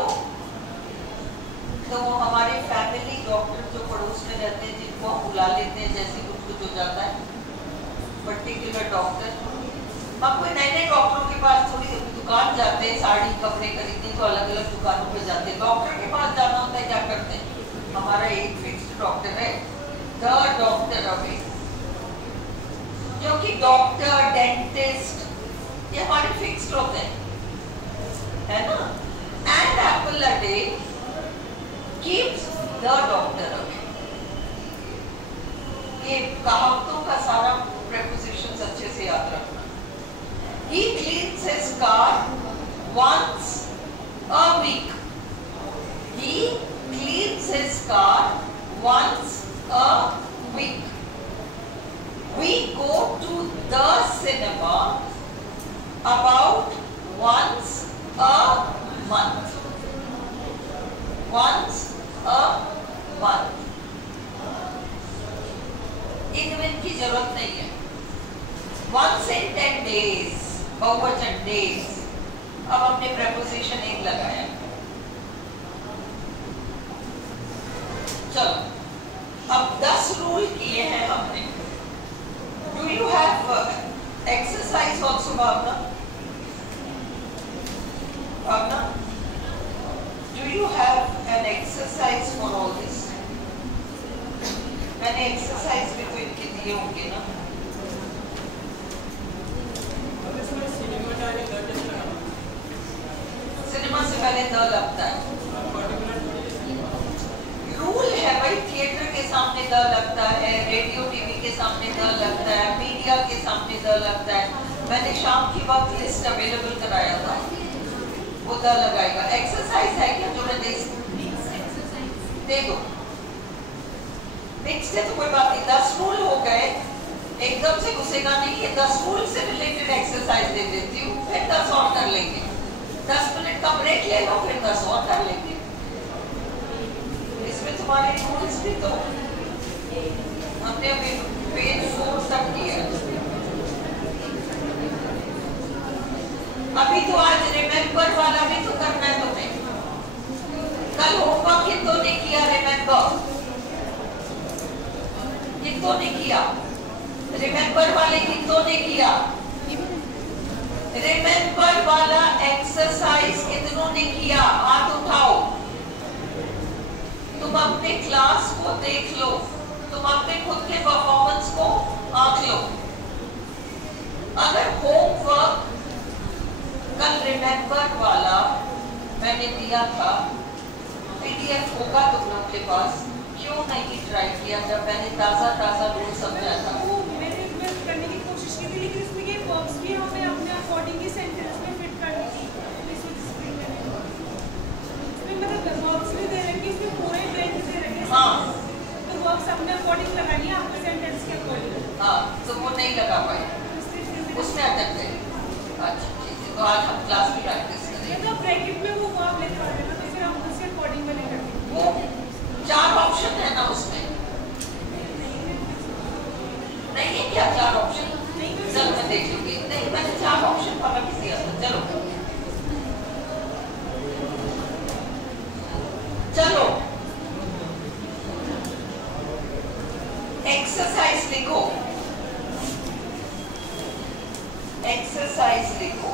तो वो हमारे फैमिली डॉक्टर जो पड़ोस में रहते हैं, जिनको हम बुला लेते हैं जैसे कुछ हो जाता है, पर्टिकुलर डॉक्टर। हम कोई नए नए डॉक्टरों के पास थोड़ी दुकान जाते हैं, साड़ी कपड़े खरीदने तो अलग अलग दुकानों पे जाते हैं। डॉक्टर के पास जाना होता है, क्या करते हैं? हमारा एक फिक्स्ड डॉक्टर है, द डॉक्टर अवे। क्योंकि डॉक्टर, डेंटिस्ट ये हमारे फिक्स्ड होते हैं, है ना? And Apple a day keeps the doctor away. ये कहावतों का सारा prepositions अच्छे से याद रखना। He cleans his car once a week. He cleans his car once a week. We go to the cinema about once a month. Once a month. इनमें की जरूरत नहीं है। Once in 10 days, बहुवचन days। अब हमने preposition एक लगाया। चलो, अब 10 रूल किए हैं हमने। Do you have Exercise also, Bhavna. Bhavna, do you have an exercise for all this? मैंने exercise भी तो इनके दिए होंगे ना? अब इसमें सिनेमा जाके 10 टेस्ट लगाना। सिनेमा से पहले द लगता है। रूल है भाई, थिएटर के सामने द लगता है, रेडियो टीवी के सामने द लगता है, मीडिया के सामने द लगता है। मैंने शाम की वक्त लिस्ट अवेलेबल कराया था, वो द लगाएगा। एक्सरसाइज है क्या जो मैं दे दो? मिक्स है तो कोई बात नहीं। 10 रूल हो गए, एकदम से घुसेगा नहीं। ये 10 रूल से रिलेटेड एक्सरसाइज दे देती हूँ, फिर 10 और कर लेंगे। 10 मिनट का ब्रेक ले लो, फिर 10 और कर लेंगे। इसमें तुम्हारे रूल्स भी तो हमने अभी पेज 4 तक किया। अभी तो आज रिमेंबर वाला भी तो करना है तुम्हें। कल होमवर्क कितनों ने किया रिमेंबर? कितनों ने किया? रिमेंबर वाले कितनों ने किया? रिमेंबर वाला एक्सरसाइज कितनों ने किया? हाथ उठाओ। तुम अपने क्लास को देख लो, तुम अपने खुद के परफॉर्मेंस को आंक लो। अगर होमवर्क कल रिमेंबर वाला मैंने दिया था, पीडीएफ होगा तुम लोग के पास, क्यों नहीं ट्राई किया जब मैंने ताजा रूल समझा था? वो मैंने करने की कोशिश की थी, लेकिन इसमें ये वर्ब्स भी हमें अपने अकॉर्डिंग ही सेंटेंस में फिट करनी थी। इसमें मतलब वर्ब्स भी दे रखे, इसमें पूरे ट्रेंड दे रखे। हाँ, तो वर्ब्स अपने अकॉर्डिंग लगानी है, आपके सेंटेंस के अकॉर्डिंग। हाँ, तो वो नहीं लगा पाए, उसमें अटक गए। अच्छा ठीक है, तो आज हम क्लास में प्रैक्टिस करेंगे। तो ब्रैकेट में वो वर्ब लेकर आ देना, तो फिर हम उसके अकॉर्डिंग में लेकर वो 4 ऑप्शन है ना उसमें, नहीं है क्या 4 ऑप्शन? चल मैं देख लूंगी। नहीं, मैंने 4 ऑप्शन वाला भी दिया था। चलो चलो एक्सरसाइज लिखो, एक्सरसाइज लिखो।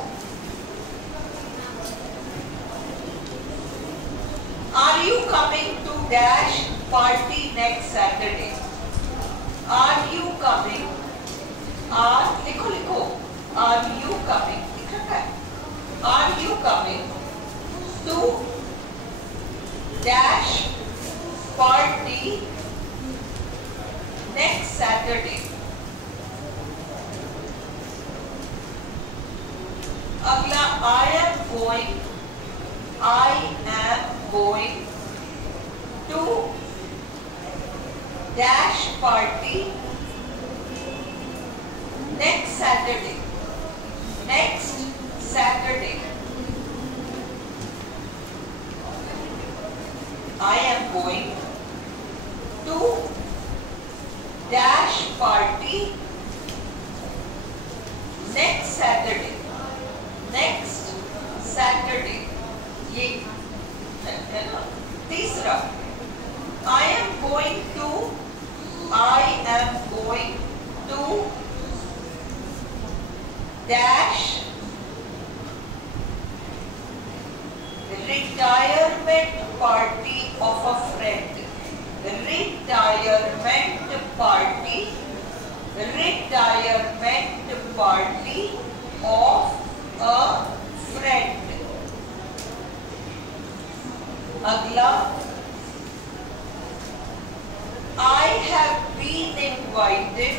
Are you coming to dash party next Saturday? Are you coming? लिखो लिखो। Are you coming? लिख रखा है। Are you coming to dash party next Saturday? अगला I am going to dash party next Saturday. Next Saturday. I am going to dash party next Saturday. Next Saturday. ये है ना। तीसरा I am going to dash retirement party of a friend. Retirement party of a friend. अगला I have been invited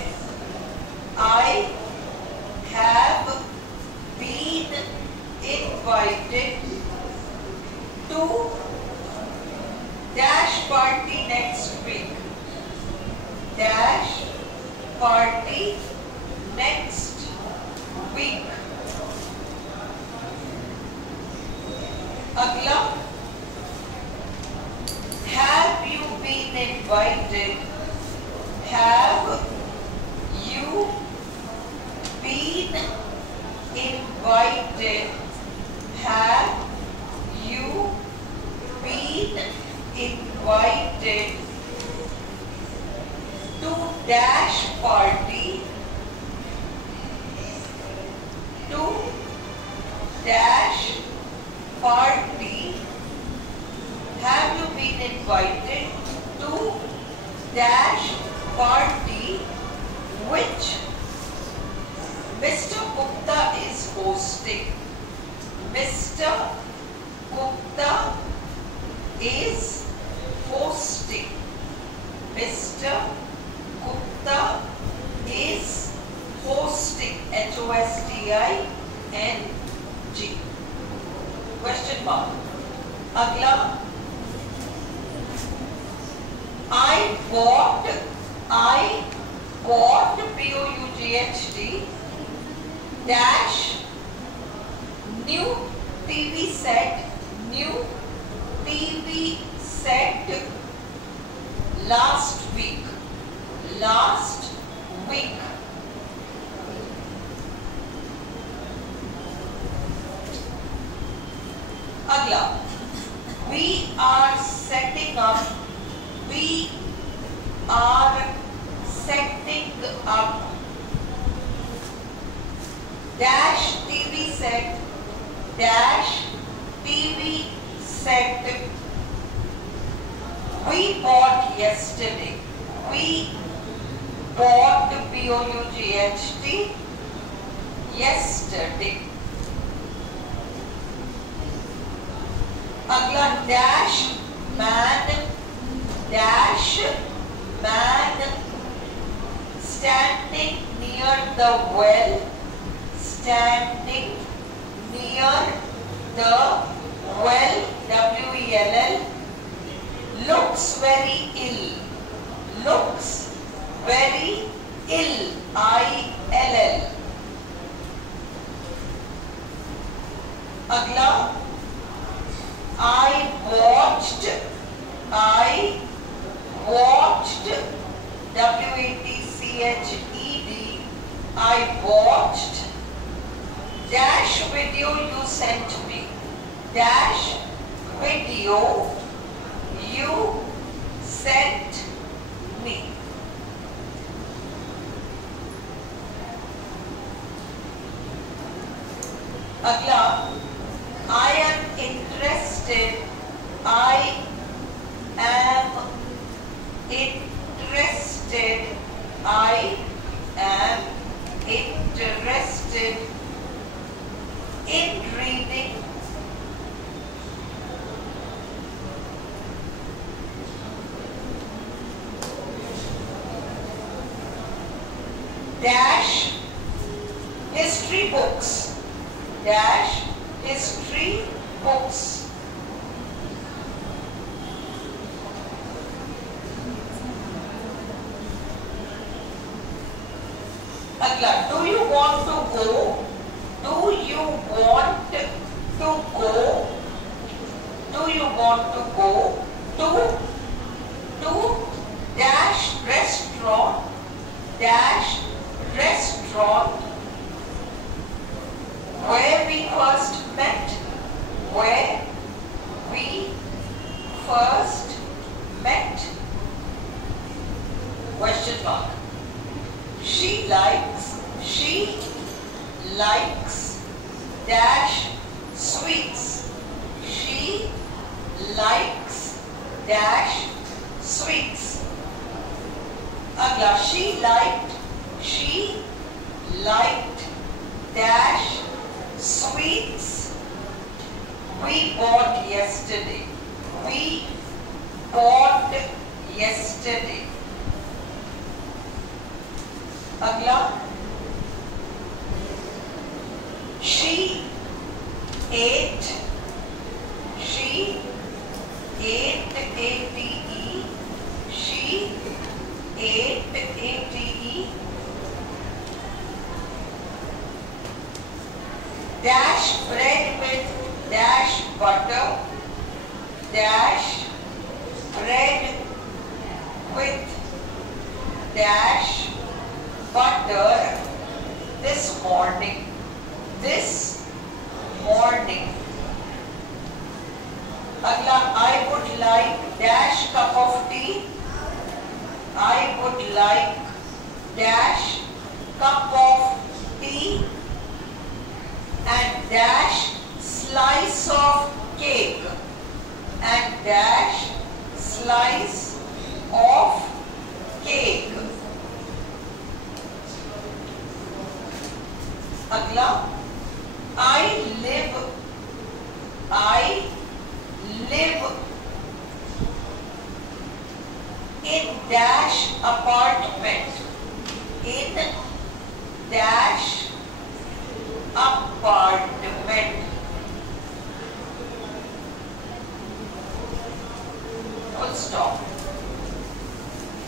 to dash party next week. Dash party next week. अगला have you been invited? Have you been invited? Have you been invited to dash party to dash party. Have you been invited to dash party which Mr. Gupta is hosting? Mr. Gupta is hosting. Mr. Gupta is hosting. H-O-S-T-I-N-G. Question mark. Agla. I bought P-O-U-G-H-T dash new TV set last week. Agla. We are setting up dash TV set we bought yesterday. We bought P-O-U-G-H-T yesterday. Agla dash man standing near the well. Standing near the well, W-E-L-L, looks very ill. Looks very ill, I-L-L. Agla, I watched, W-A-T-C-H-E-D, I watched dash video you sent me. Dash video you sent me. Agla, I am interested. I am interested. I am interested in reading dash history books. Dash history books. Agla, do you want to go? Do you want to go? Do you want to go to dash restaurant where we first met? Where we first met? Question mark. She likes dash sweets. She likes dash sweets. Agla, she liked dash sweets we bought yesterday. We bought yesterday. Agla, she ate, A-T-E, she ate, A-T-E, dash bread with dash butter, dash bread with dash butter this morning. Agla, I would like dash cup of tea. I would like dash cup of tea dash slice of cake and dash slice of cake. अगला I live in dash apartment. In dash apartment. Full stop.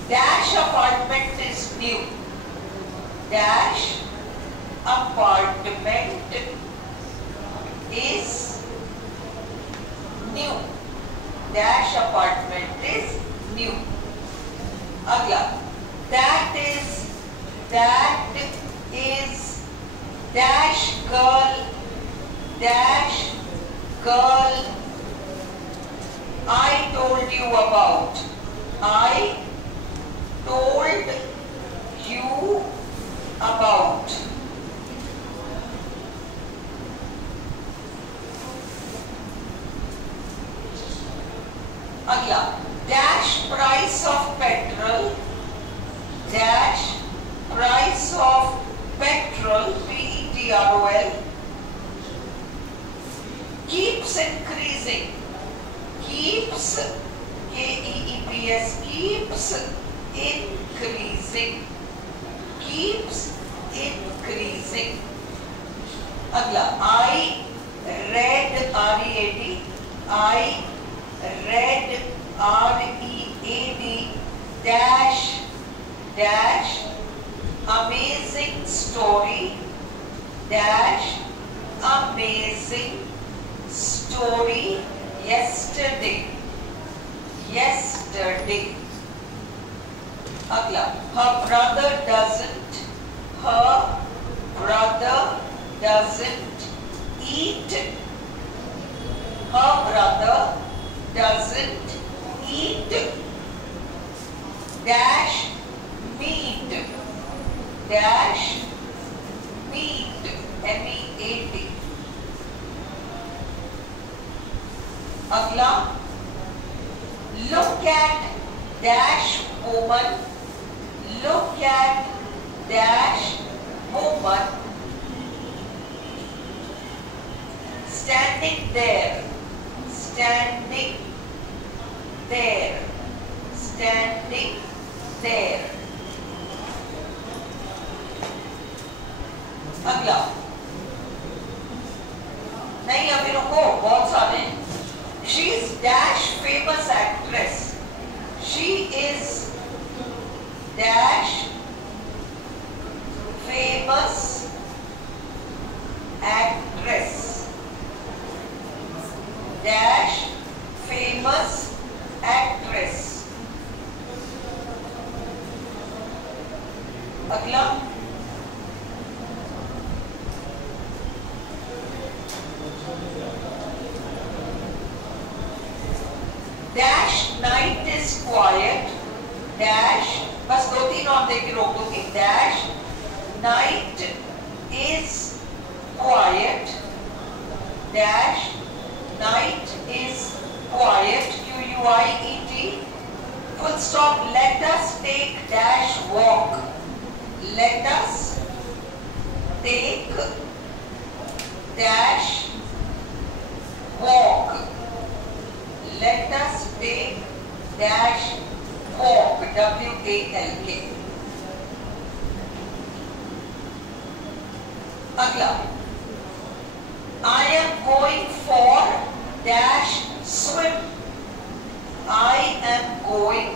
Dash apartment is new. Dash apartment is new. Dash apartment is new. अगला that is dash girl I told you about. I told you about. अगला dash price of petrol. Dash price of petrol petrol keeps increasing. Keeps keeps keeps increasing. Keeps increasing. अगला I read READ. I read READ dash amazing story. Dash amazing story yesterday. अगला her brother doesn't eat. Her brother doesn't eat dash meat. Dash meat. MEAT. अगला look at dash woman. Look at dash woman standing there. Standing there. अगला नहीं अभी रुको बहुत सारे. She is dash famous actress. She is dash famous actress. Dash famous actress. अगला dash night is quiet. Dash बस 2-3 और देख के रोक दूंगी. Dash night is quiet. Dash night is quiet. QUIET. Full stop. Let us take dash walk. Let us take dash walk. Let us take dash walk. WALK. अगला I am going for dash swim. I am going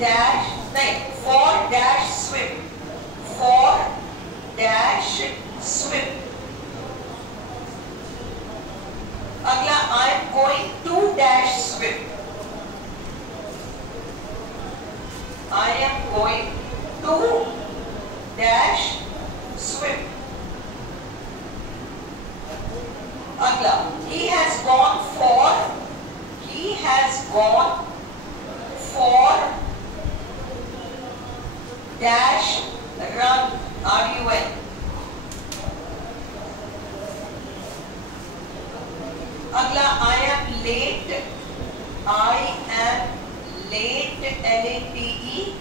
dash नहीं for dash swim. For dash swim. अगला I am going to dash swim. I am going to dash swim. अगला he has gone for dash gone for dash run RUN. अगला I am late, I am late LATE,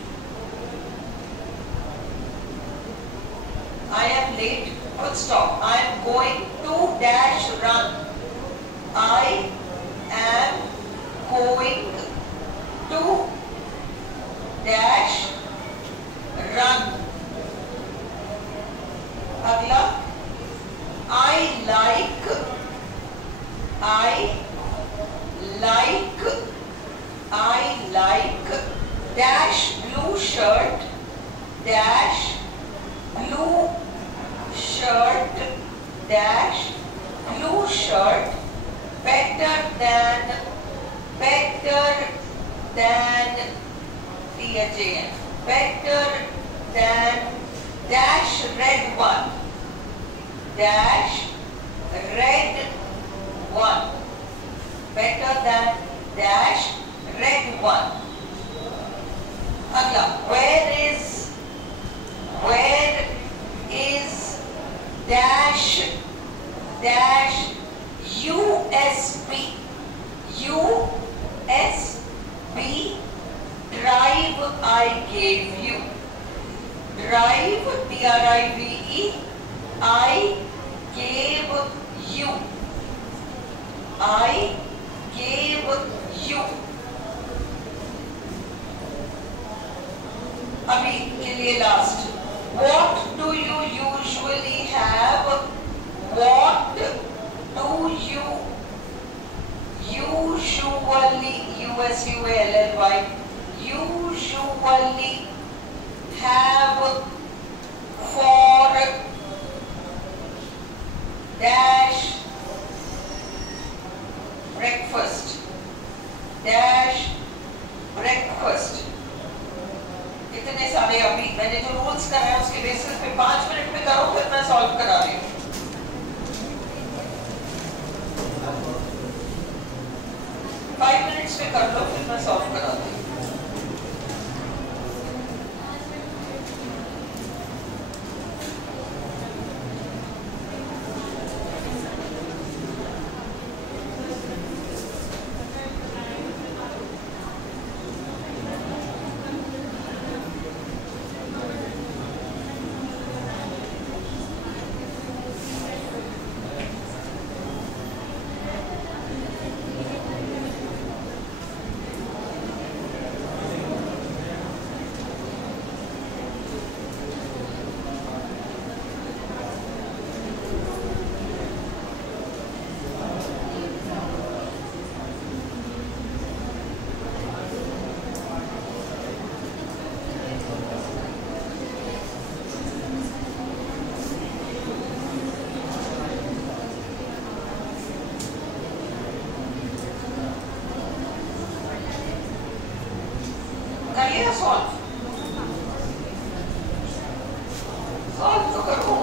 I am late, full stop. I am going to dash run, I am going to dash run. अगला I like dash blue shirt, dash blue shirt, dash blue shirt, better than THAN, better than dash red one, dash red one, better than dash red one. अगला where is dash USB drive I gave you, drive DRIVE I gave you, I gave you. अभी के लिए last, what do you usually have, what do you usually USUALLY usually have for dash breakfast, dash breakfast. इतने सारे अभी मैंने जो rules कराए उसके बेसिस पे 5 मिनट में करो, फिर मैं सॉल्व करा रही हूँ। 5 मिनट्स में कर लो, फिर मैं सॉल्व करा रही हूँ। करिए सॉल्व, सॉल्व तो करो।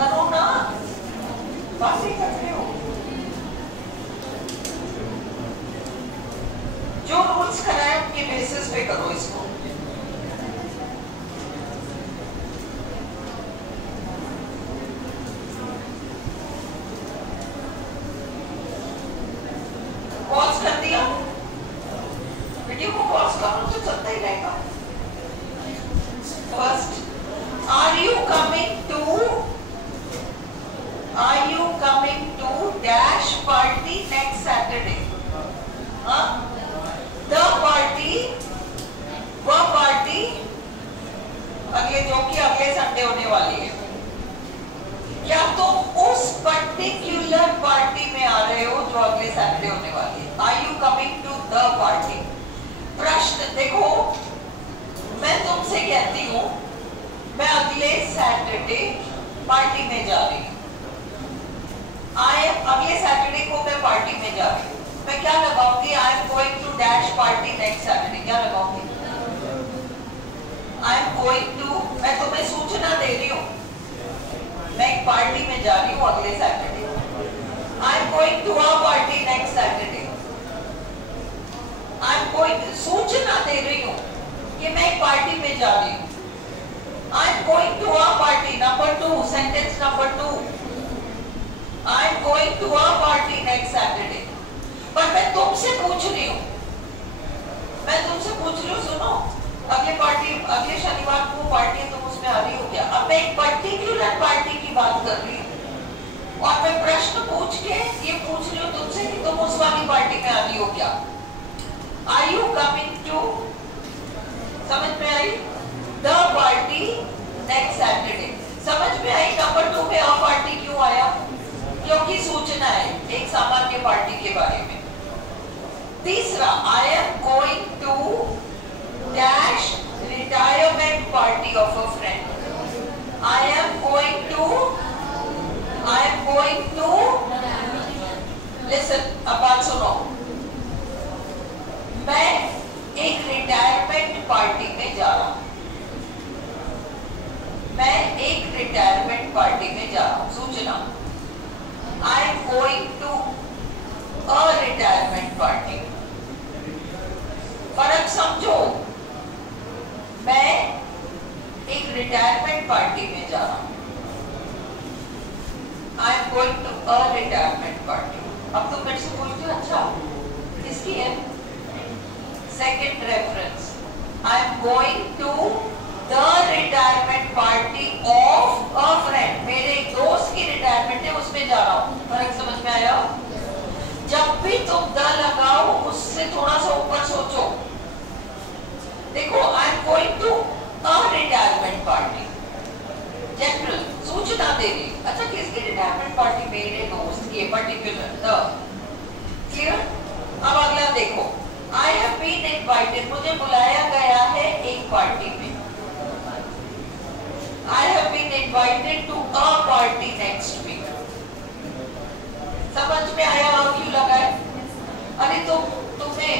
करो ना, बातें कर रहे हो। जो रूल्स कराए उनके बेसिस पे करो इसको। पॉज कर दिया, वीडियो को पॉज करो तो चलता ही रहेगा। First, are you coming to dash party next Saturday? The party, वो पार्टी अगले जो कि अगले संडे होने वाली है। क्या तुम उस जो अगले सैटरडे होने वाली है। Are you coming to the party? प्रश्न देखो, मैं तुमसे कहती हूँ मैं अगले सैटरडे पार्टी में जा रही हूँ। अगले सैटरडे को मैं पार्टी में जा रही हूँ, मैं क्या लगाऊंगी? I am going to dash party next Saturday. क्या लगाऊंगी? आई एम गोइंग टू, मैं तुम्हें सूचना दे रही हूँ मैं एक पार्टी में जा रही हूँ अगले Saturday. I am going to a party next Saturday. I am going, सूचना दे रही हूँ कि मैं एक पार्टी में जा रही हूँ। I am going to a party, number 2, sentence number 2। I am going to a party next Saturday. पर मैं तुमसे पूछ रही हूँ, सुनो, अगले शनिवार को पार्टी है, तुम उसमें आ रही हो क्या? अब मैं एक पर्टिकुलर पार्टी की बात कर रही हूँ और मैं प्रश्न पूछ के ये पूछ रही हूँ तुमसे कि तुम उस वाली पार्टी में आ रही हो क्या? आर यू कमिंग टू, समझ में आई? द पार्टी नेक्स्ट सैटरडे, समझ में आई? नंबर 2 में अ पार्टी क्यों आया? क्योंकि सूचना है एक सामान्य पार्टी के बारे में। तीसरा, I am going to dash retirement party of a friend. I am going to listen, अब बात सुनो, मैं एक रिटायरमेंट पार्टी में जा रहा हूं। मैं एक रिटायरमेंट पार्टी में जा रहा हूं, सूचना। I am going to a retirement party. फर्क समझो, मैं एक रिटायरमेंट पार्टी में जा रहा हूं। I am going to a retirement party. अब तुम मेरे से पूछते हो अच्छा किसकी है? Second reference, I am going to the retirement party of a friend. मेरे एक दोस्त की रिटायरमेंट है, उसमें जा रहा हूं। फर्क समझ में आया? जब भी तुम द लगाओ उससे थोड़ा सा ऊपर सोचो। देखो, I am going to a retirement party, general सूचना दे रही। अच्छा, किसकी रिटायरमेंट पार्टी? मेरे दोस्त की, पर्टिकुलर द। क्लियर? अब अगला देखो, आई हैव बीन इनवाइटेड, मुझे बुलाया गया है एक पार्टी में। I have been invited to a party next week. समझ में आया क्यों लगा है? अरे तुम्हें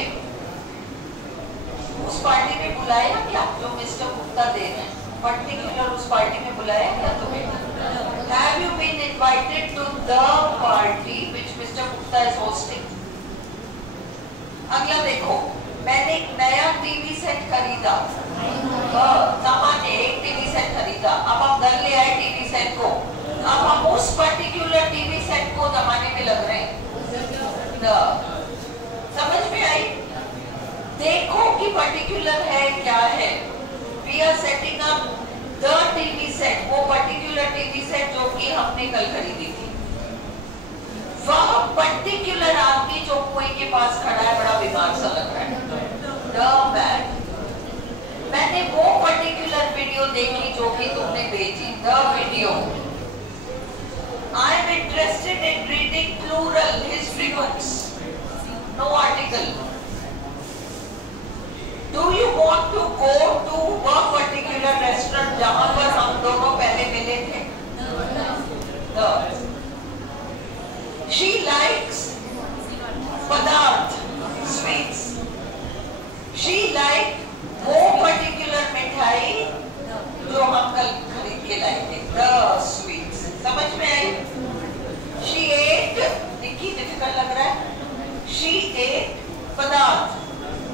उस पार्टी में बुलाया क्या जो मिस्टर गुप्ता दे रहे हैं? पर्टिकुलर उस पार्टी में बुलाया क्या तुम्हें? Have you been invited to the party which Mr. Gupta is hosting? अगला देखो, मैंने एक नया टीवी सेट खरीदा। सामान्य एक टीवी सेट खरीदा। अब हम घर ले आए टीवी सेट को। अब हम उस पर्टिकुलर टीवी सेट को जमाने में लग रहे हैं। समझ में आई? देखो कि पर्टिकुलर है क्या है। We are setting up the TV set, वो पर्टिकुलर टीवी सेट जो कि हमने कल खरीदी थी। वह पर्टिकुलर आदमी जो कुएं के पास खड़ा है, बड़ा बीमार सा लग रहा है। The man, मैंने वो पर्टिकुलर वीडियो देखी जो कि तुमने भेजी। The video, I am interested in reading plural history books. No article. Do you want to go to वो पर्टिकुलर रेस्टोरेंट जहां पर हम दोनों पहले मिले थे? शी लाइक्स पदार्थ, स्वीट्स। शी लाइक वो पर्टिकुलर मिठाई जो हम कल खरीद के लाए थे, द स्वीट्स। समझ में आई? शी एट, देखिए डिफिकल्ट लग रहा है। शी एट पदार्थ,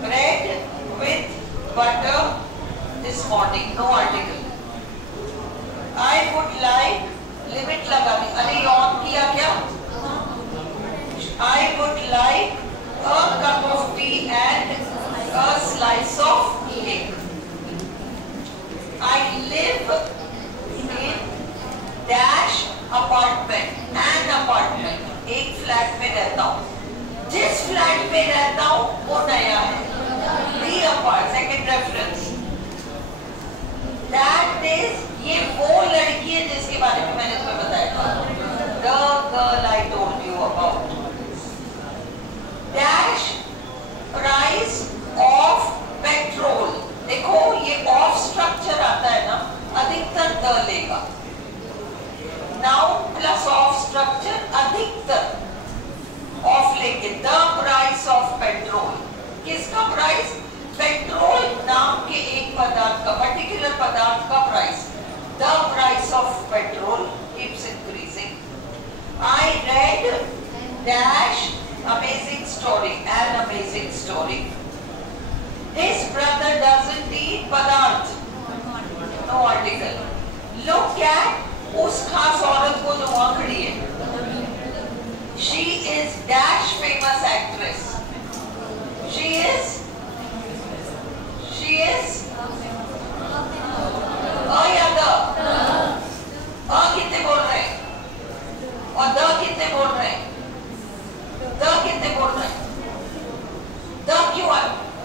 bread with butter this morning. No article. I would like, limit लगा दी। अरे ऑन किया क्या? I would like a cup of tea and a slice of cake. I live in dash apartment, an apartment. एक flat में रहता हूँ। जिस flat में रहता हूँ वो नया है। सेकंड रेफरेंस, दैट इज, ये वो लड़की है जिसके बारे में मैंने तुम्हें बताया था। The girl I told you about. Plus of structure अधिकतर ऑफ लेके द प्राइस ऑफ पेट्रोल। किसका प्राइस? पेट्रोल नाम के एक पदार्थ का, पर्टिकुलर पदार्थ का price. The price of petrol keeps increasing. I read dash amazing story, an amazing story. His brother doesn't eat पदार्थ, no article. Look at उस खास औरत को जो वहां खड़ी है। She is dash famous actress. She is या द? कितने बोल रहे हैं और द कितने बोल रहे हैं? द कितने बोल रहे हैं? द क्यों है?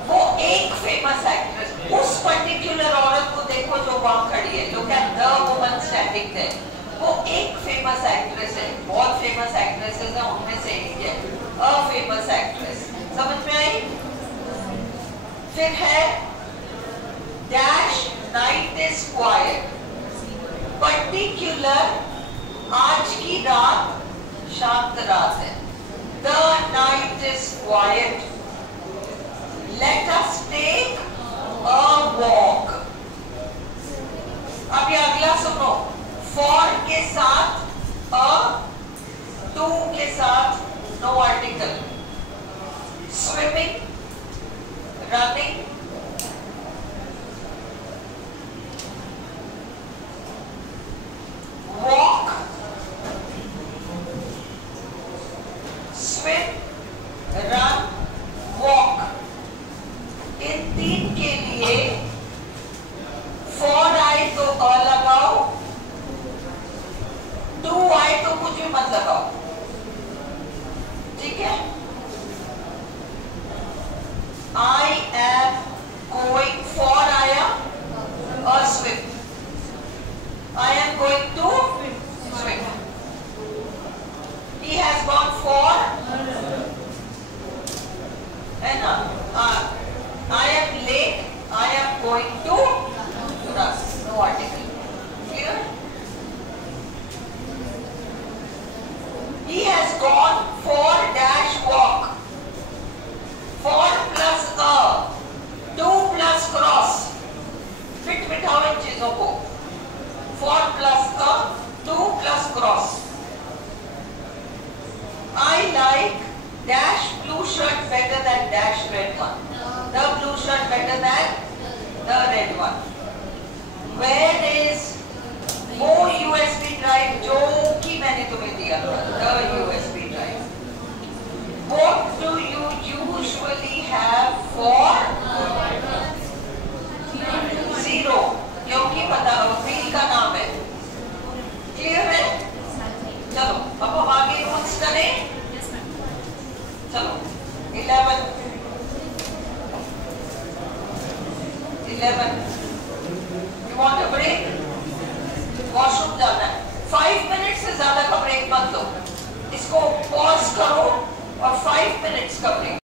वो एक फेमस एक्ट्रेस, उस पर्टिकुलर औरत को देखो जो वहां खड़ी है। Look at the woman standing there. वो एक फेमस एक्ट्रेस है, बहुत फेमस एक्ट्रेसेस हैं, उनमें से एक है अ फेमस एक्ट्रेस। समझ में आई? फिर है dash night is quiet. Particular आज की रात शांत रात है। The night is quiet. Let us take a walk. अब ये अगला सुनो। फॉर के साथ अ, टू के साथ no article. Swimming, running, walk, swim, run, walk। इन तीन के लिए for आए तो अ लगाओ, to आए तो कुछ भी मत लगाओ, ठीक है? I am going for आया a swim। I am going to swim. He has gone for, है ना? I am late. I am going to rush. No article. Clear? He has gone for dash walk. For plus a, to plus cross. फिट बिठाओ इन चीजों को। For plus a, to plus cross. I like dash blue shirt better than dash red one. The blue shirt better than the red one. Where is वो USB drive जो कि मैंने तुम्हें दिया था? The USB drive. What do you usually have for? Zero. क्योंकि पता wheel का नाम है। क्लियर है? चलो अब हम आगे नोट्स करें। चलो 11 you want a break? Washroom जाना है। 5 मिनट से ज्यादा का ब्रेक मत लो। इसको पॉज करो और 5 मिनट्स का ब्रेक।